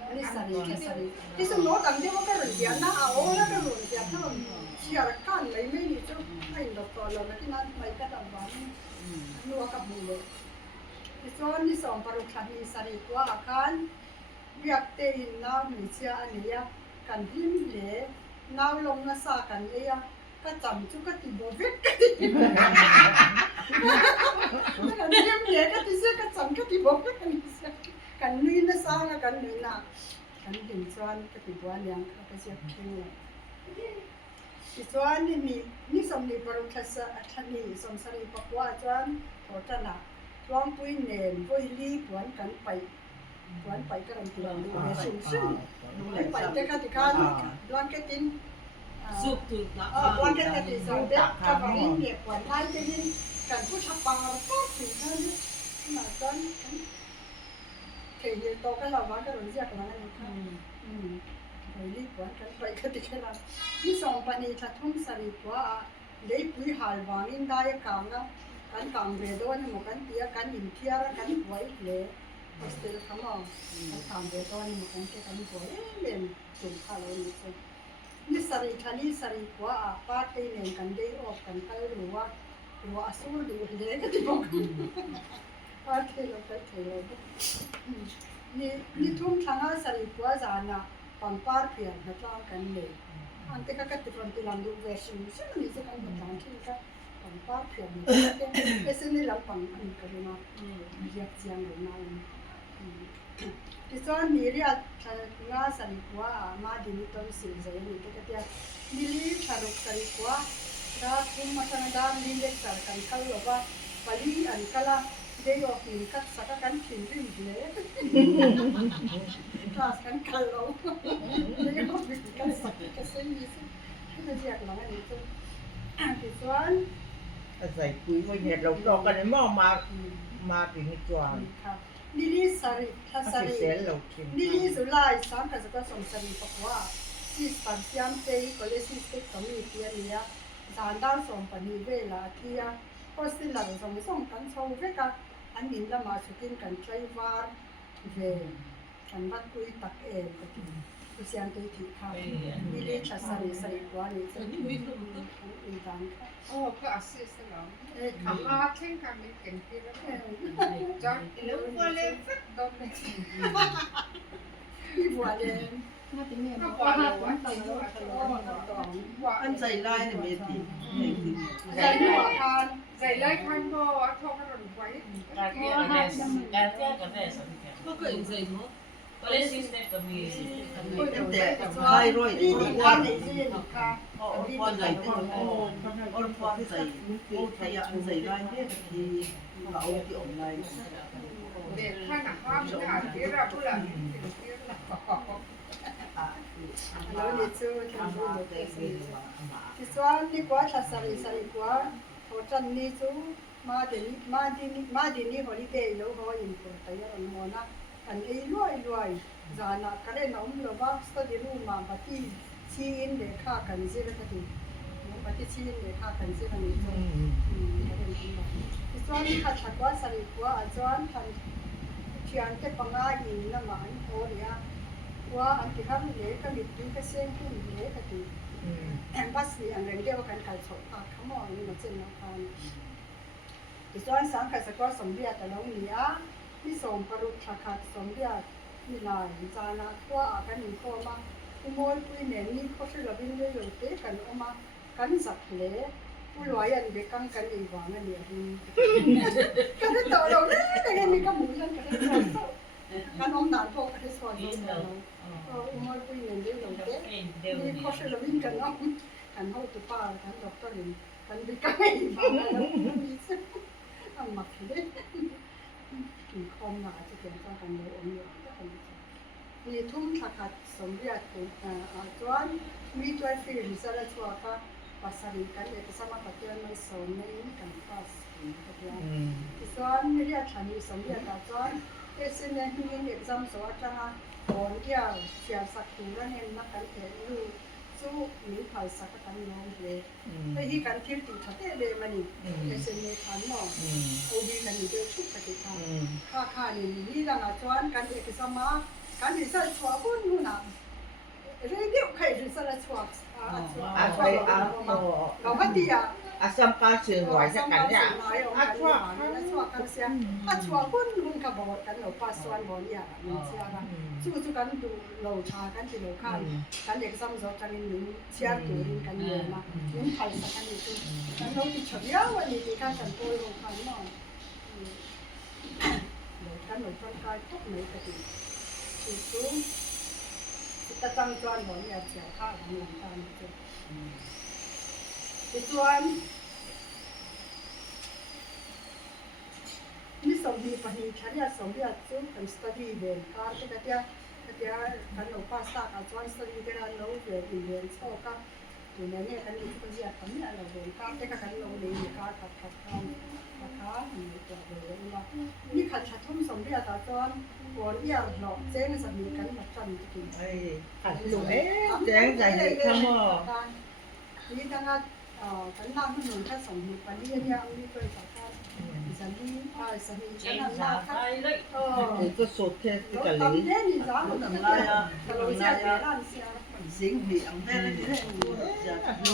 อันนี้สรีแค่สรีที่สมโนตังเดียวก็รุ่นเดียนะเอาแล้วก็รุ่นเดียถ้ามันเชียร์กันเลยไม่ดีจ้ะให้เราต่อเราที่นั่นไม่ก็ต้องหวังนัวกับมือเลยที่ส่วนที่สองปรุขณีสรีว่าอาการเวียกเตยินน้ามีเชียอันนี้กันพิมเล่น้าลงน้าสากันเองก็จำจุกติบวิกกันพิมเล่ก็ที่เสียก็จำก็ติบวิกกันเสียกันนุ้ยน้าสากันนุ้ยน่ะกันเห็นส่วนก็ติบวันยังก็เสียเข่งเลยที่ส่วนนี่สมนิปรุขธนีสมสรีปกว่าส่วนโหตนะช่วงปุ้ยเนนปุ้ยลีปวนกันไปก็รันตีดูเวชิมซึ่งไปเด็กที่การบลังเกตินสุกถูกนะ บลังเกตินสองเด็กกับอินเดียปวนไล่เจนินกันผู้ชักปังเราก็ถึงกันมาตอนเคยเห็นโตกันเราว่าก็รู้จักกันแล้วนะครับไปรีบปวนกันไปก็ติดกันแล้วที่สองปณีทัดทุ่มสริปว่าเลยปุ้ยหาลวางินได้กันนะกันกางเบโดนหมกันเตียกันอินเทียกันไว้เลยHostel kamu, kan beton mungkin kita ni boleh men jumpa lagi tu. Ni sari kuah apa ni kan day off kan kalau ruah asal dia dia kan tiba. Apa lo. Ni thum thanga sari kuah jana pampar pian hatlang kan le. Ante kakak tiba tilang du version macam ni sekarang macam kita pampar pian. Esok ni lapang ni kerana dia siang rumah.ที่ส่วนนี้เรียกงาสันกว่ามาดินิตอนสิ่งใจนี่ก็จะนี่ลีชารุกสันกว่าถ้าคุณมาทางด้านนี้เด็กสารกันเขาบอกว่าปลีอันกละเดี๋ยวออกกัดสักกันขินริมเลยคลาสกันเขาเดี๋ยวออกกันสักกันเส้นนี้สิที่จะเรียกหลังอันนี้จุที่ส่วน ใส่ปุ๋ยมาเห็ดเราตอกกันในหม้อมาถึงจวน นี่ลีสารีถ้าสารีนี่ลีสุไลสามกันจะก็ส่งสารีบอกว่าที่สามยามเตยก็เลยสิสติก็มีเพียงนี้จานด้านส่งปนีเวลาที่ก็สิหลังส่งกันส่งเวกอันนี้ละมาสุกินกันใช้วาร์เวกันวัดคุยตักเองก็ที่ผู้เสียงตัวที่ข้าวนี่ลีถ้าสารีกว่านี่จะมีการค่ะ Oh, ke asis selam. Kama king kami kenti lah. Jangan lu boleh fit dom ni. ที่บัวเดน Apa lah buat tu? อันใจไล่เนี่ยเมติ ใส่หัวทาน Saya like kan bo, atau kan orang buat. การเที่ยวกันได้สักทีก็เกิดใจมั้งก็เลยซิสเต็มก็มี แต่ไล่ร้อย นี่ นี่ นี่วันนี้นี่ค่ะ พอใจที่มันพอใจโอ้ใช้อันใจไล่เนี่ยที่เราที่ออนไลน์ Dek kan nak faham dah. Kira pula. แล้วนี่ชื่อที่ดูหมดเลยที่ส่วนนี่กว่าถ้าสารีกว่าโหจันนี่จูมาเดนี่ฮอลิเดย์แล้วก็อินพุตไปยังโมนะอันไอ้รวยจานะก็เลยน้องเราว่าสตูดิโอมาปฏิชีนเด็กข้ากันสิแล้วก็ที่ปฏิชีนเด็กข้ากันสิแล้วนี่จูก็เลยที่ส่วนนี่ข้าชักว่าสารีกว่าอาจารย์ทันเชียงเทปงาอินน้ำมันโอเดียว่าอันที่เขาเลี้ยก็มีที่ก็เสียงที่เลี้ยก็ดีแอมบัสซี่อันเดียวกันการสอบปากขโมยนี่มันจะน่าทานที่ส่วนสังกัดสกัดสมเด็จแต่ละวันนี้ที่ส่งปรุษขาดสมเด็จมีลายจานะว่ากันหนึ่งข้อมาผู้มวยผู้เนียนี่เขาช่วยเราบินเรื่องเตะกันออกมากันสักเล่ผู้รวยอันเด็กกันกันอีกว่านั่นเองกันได้ต่อเราเนี่ยแต่ยังมีกำมือกันกันได้ต่อกันอมหนานพวกกันได้สอนเราumur pun yang dia lompat, ni kosher lebih kan kan hau tu par kan doktor ni kan dikai mana bisa, amak ni, kom nak aja kita kan dia umur kan ni thum thakat sombiat tu, tuan mi tuan feel misalnya tuan kan pasal kan itu sama pakai mai son ni kan pas, ถึงกับยา อืม ส่วนไม่ได้ทันสมเด็จแต่ส่วนเอสเนนที่เด็กจำสวัสดิ์จังก่อนที่จะเสียสักตัวนั้นเองนักการเงินรู้สู้มีภายสักกันน้องเลยแต่ที่การที่ติดทัดเดมันนี่เอสเนนทันหมอโอดีกันนี่เดือดชุกปฏิทานค่านี่นี่ดังอาจารย์การเอกสมาการที่ใส่ชัวร์คนนู้นน่ะเรื่องเดียวใครที่ใส่ชัวร์เราก็ดีอ่ะ Asam sirwai sa kanya. Atwa kun hun ka bawat kan lo paswan bon ya min siara su kan du lo cha kan ti lo kan kan ek sam zo kan min siar tu rin kan ye ma min thai sa kan ni tu kan lo ti chya ya wa ni ti kan kan to lo kan no kan lo kan kai tok mai ka ti tu ta tang chuan bon ya chia kha kan lo kan tu ti chuanนี่สมดีปนิฉันอยากสมดีจุดเป็นสตูดิโอเวนการที่กันกันเราภาษาการสอนสตูดิโอกันเราเรียนเรียนโซ่กันอยู่ในนี้กันนี่ก็จะทำเนี่ยเราเรียนการที่กันเราเรียนการขัดนะคะนี่ตัวเรียนว่านี่ขัดชัดทุ่มสมดีแต่จอนก่อนอย่างหลอกเจ๊งสมีกันมาจันทร์กิน Hạt lụa chén dày vậy không à? นี่ทั้งกันนั่งถนนถ้าสมดีปนิเนี่ยมีเคยสักการสันดีสันดีฉันนั่งลาค่ะ Thì có sụt theo cái cả lý. dính miệng thế là thế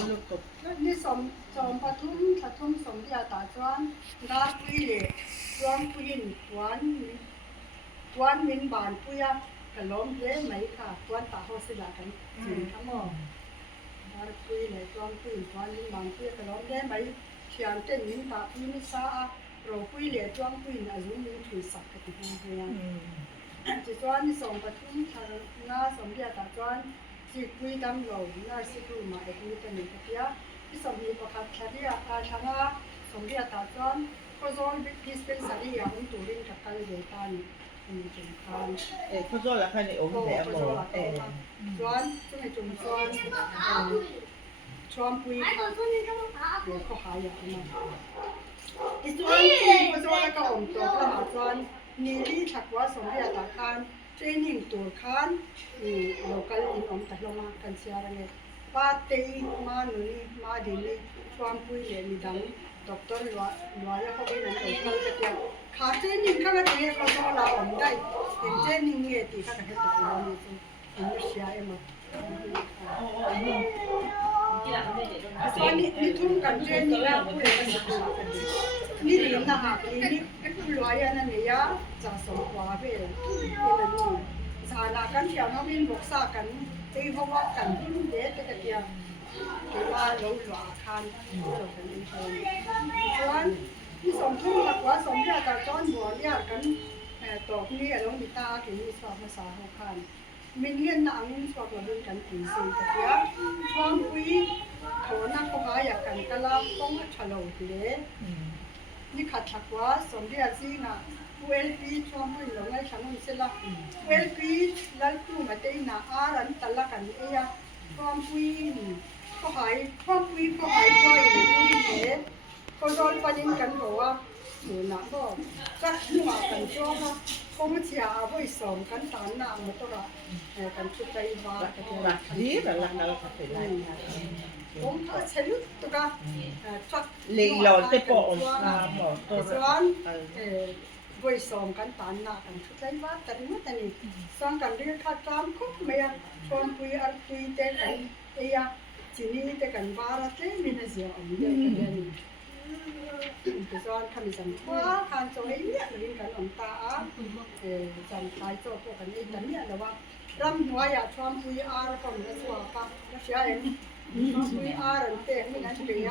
Lúc tục. นี่สมปทุมสมเดียตาจวนงาปุยเล่จวนปุยินจวนมินบานปุยกะล้มเล่ไหมค่ะจวนตาโฮสิลากันถึงทั้งหมดงาปุยเล่จวนปุยจวนมินบานปุยกะล้มเล่ไหมเชียงเต้นมินตาปุยมิซาโรปุยเล่จวนปุยอายุมินถือสักกะติฮงเฮียจิจวนสมปทุมงาสมเดียตาจวนจีปุยดำโหลงาสิกรูมาเอ็กนิตันนิกะเปียที่สมมีประคับชาดีอาชนะสมเดียตาจวนก็จอนดิสเพนซารีอาอุนตูรินกับกันเดตันมีจุนคัน Có do là khai này ốm ก็ vẻ จ mồ. วนจุนจุนจวนชวนปุยเดี๋ยวเขาหายอย่างนั้นอีจวนก็จวนแล้วก็อมตัวก็มาจวนนี่ที่ถักว่าสมเดียตาคันเทรนนิ่งตัวคันโลกาลอินอมตัดลงมากันเสียอะไรเนี่ยป้าเตยมาหนุนี่มาดีนี่ชวนปุยเลยมีดังด็อกเตอร์ล้วนเขาเป็นนั่นโลกาลจะเกี่ยวขาเทรนนิ่งข้างในเขาจะลาอมได้เห็นเทรนนิ่งเนี่ยตีข้างในตัวเราเนี่ยอินเดียเอ็มส่วนนี่ทุ่งกันเทรนนิ่งแล้วปุยกันจะลากันนี่เรื่องนะฮะนี่ล้วนนั่นเนี่ยจะสมความเป็นนี่สานากันเที่ยวน้องบินบกษากันตีเพราะว่ากันที่เด็ดแต่เดียวถือว่าเราหลวคันเราเป็นคนส่วนที่สมทุ่งหลักว่าสมเด็จจอนบัวเนี่ยกันตอกนี่เรามีตาถึงมีสอบภาษาหกคันมิเลียนนางสอบเราเป็นกันถึงสิ่งแต่เดียวช่วงคุยเขานักเขาหาอยากกันกะลาต้องฉลองเลยนี่ขัดถักว่าสมเด็จซีน่ะเวลปีช่วงพุ่งลงไอ้ช่างมันเสร็จละเวลปีแล้วกลุ่มอะไรน่ะอารันตละกันเอียช่วงพุ่งก็หายช่วงพุ่งก็หายไปเลยพุ่งเด็ดก็โดนประเด็นกันบอกว่าหนูน่ะก็จักหัวกันช่วงว่าก็มาเชียร์เอาไว้สอนกันตามหน้ามาตัวละกันชุดใจบ้ากันตัวละ Lý là lần nào phải phải lại. ผมเช็ดตัวก็จัก Lì lòn cái bộ là bỏ ส่ tôi วน ไว้สอนกันตามหน้ากันชุดใจบ้าแต่นี่แต่นี่สอนกันเรื่องข้าตามก็ไม่ยังชวนคุยอะไรคุยแต่กันเอียจีนี่แต่กันบ้าละเต้มีน่าเสียอันนี้เรื่องนี้ส่วนคำสั่งว่าการโจยเนี่ยเรื่องกันอมตาจันทายโจพวกกันนี่แต่เนี่ยแต่ว่ารำหัวอยากชวนคุยอะไรก็ไม่สวากันแล้วเสียเองคุยอะไรเต้ไม่งั้นเปีย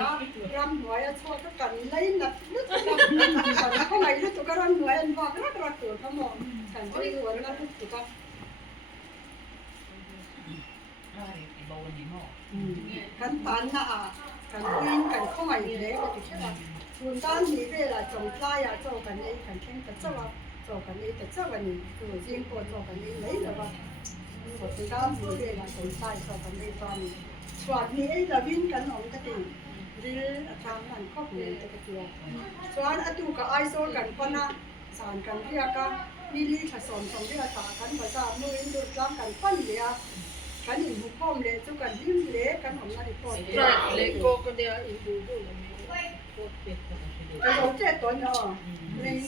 รำหัวอยากชวนกันเลยนัดนึกกันเขาไม่รู้ตัวก็รำหัวอยากว่าก็รักตัวทั้งหมดกันจะรู้ว่านั่นตัวก็กันตันน่ะกันคุยกันเขาไม่เลยก็ติดแค่ว่าส่วนด้านนี้เวลาจงปลายโจกันเองกันแข่งกันเจ้าว่าโจกันเองแต่เจ้าวันนี้คือจริงก็โจกันเองเลยแต่ว่าส่วนด้านนี้เวลาจงปลายโจกันเองตอนนี้ส่วนนี้เราวิ่งกันออกก็ติ รีอาจารย์นั่นก็เป็นตะเกียบส่วนอตุกับไอโซกันปนะสารกันเรียกกันนี่ลีผสมสองเรียกตากันภาษาโนอินดูดล้างกันปั้นเลียกันหินหุบพอมเลยจุกันยิ้มเละกันหอมนาฬิกา เลโก้ก็เดียวอีกดูดูเลยโคตรเป็ด cái dấu chết tôi nhỏ nên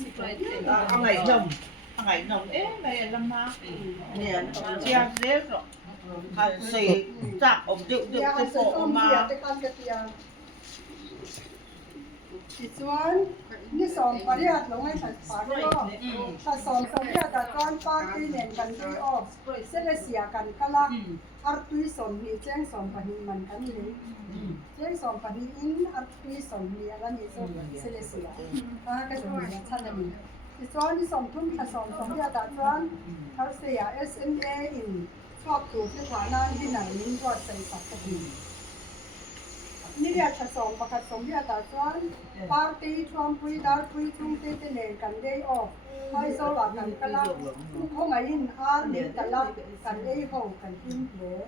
ăn ngày nồng ế mẹ làm ma nè chia rết rồi hạt xì chạm ổng điệu điệu cái bộ mà chỉ chuan ni som pariat lo ngai thật phá đó ta som som ya ta chuan party nen kan ti off Celestia kan kala artui som ni cheng som pani man kan ni cheng som pani in artui som ni ala ni so Celestia ka so ni chan ni chỉ chuan ni som thum ta som ya ta chuan har se ya SMA in ชอบถูกที่ฐานะที่ไหนนิ่งรอดใส่สักทีนี่เรียกผสมประกาศสมเรียกแต่ส่วนปาร์ตี้ชมคุยดาร์คุยทุ่งเต้นเล่นกันได้ออกให้โซลากันกันละคงไงยินอาร์ดีกันละกันได้ห้องกันทิ้งเลย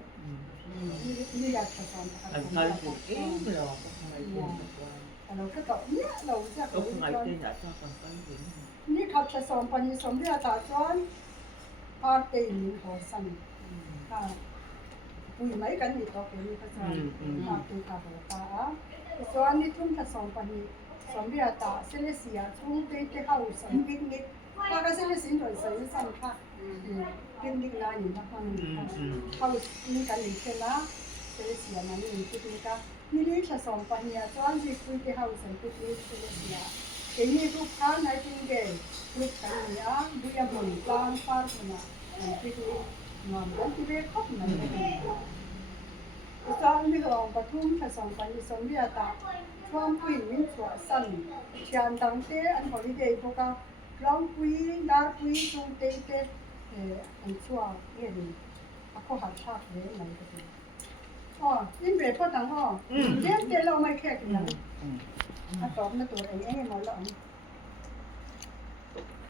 นี่เรียกผสมประกาศสมเรียกแต่เราก็ตอบเนี่ยเราจะนี่เขาผสมปัญญาสมเรียกแต่ส่วนปาร์ตี้นี่เขาสั่งปุยไม่กันนี่ก็เป็นภาษาตาตุกาบตาส่วนนี้ทุ่งผสมปันนี้สมเด็จตาเซเลเซียทุ่งเตะเข้าสังกินนิดถ้าก็เซเลเซียโดยใส่สังค่ะกินนิดนานอยู่นะฟังเข้านี่กันอีกเช่นละเซเลเซียนั่นเองที่นี่ก็นี่นี่ผสมปันนี้ส่วนที่คุยเตะเข้าสังกินนิดเซเลเซียเอ็นี่ลูกค้าในจริงเก๋ลูกค้าเนี่ยดูยาบุญกลางฟาร์มนะที่นี่งานกันที่เรียกครบนั่นเองตอนนี้เราปฐุมผสมกันสมเด็จตาช่วงปุยมินชัวสันเชียนตังเตอันฮอลิเดย์พวกเราลองปุยดาร์ปุยตรงเตเตอันชัวเนี่ยดิเขาหัดชาติเลยมันก็ดีอ๋ออินเบรพอตังอ๋อเลี้ยงเตเราไม่แค่กันนะตอบมาตัวเองมาแล้ว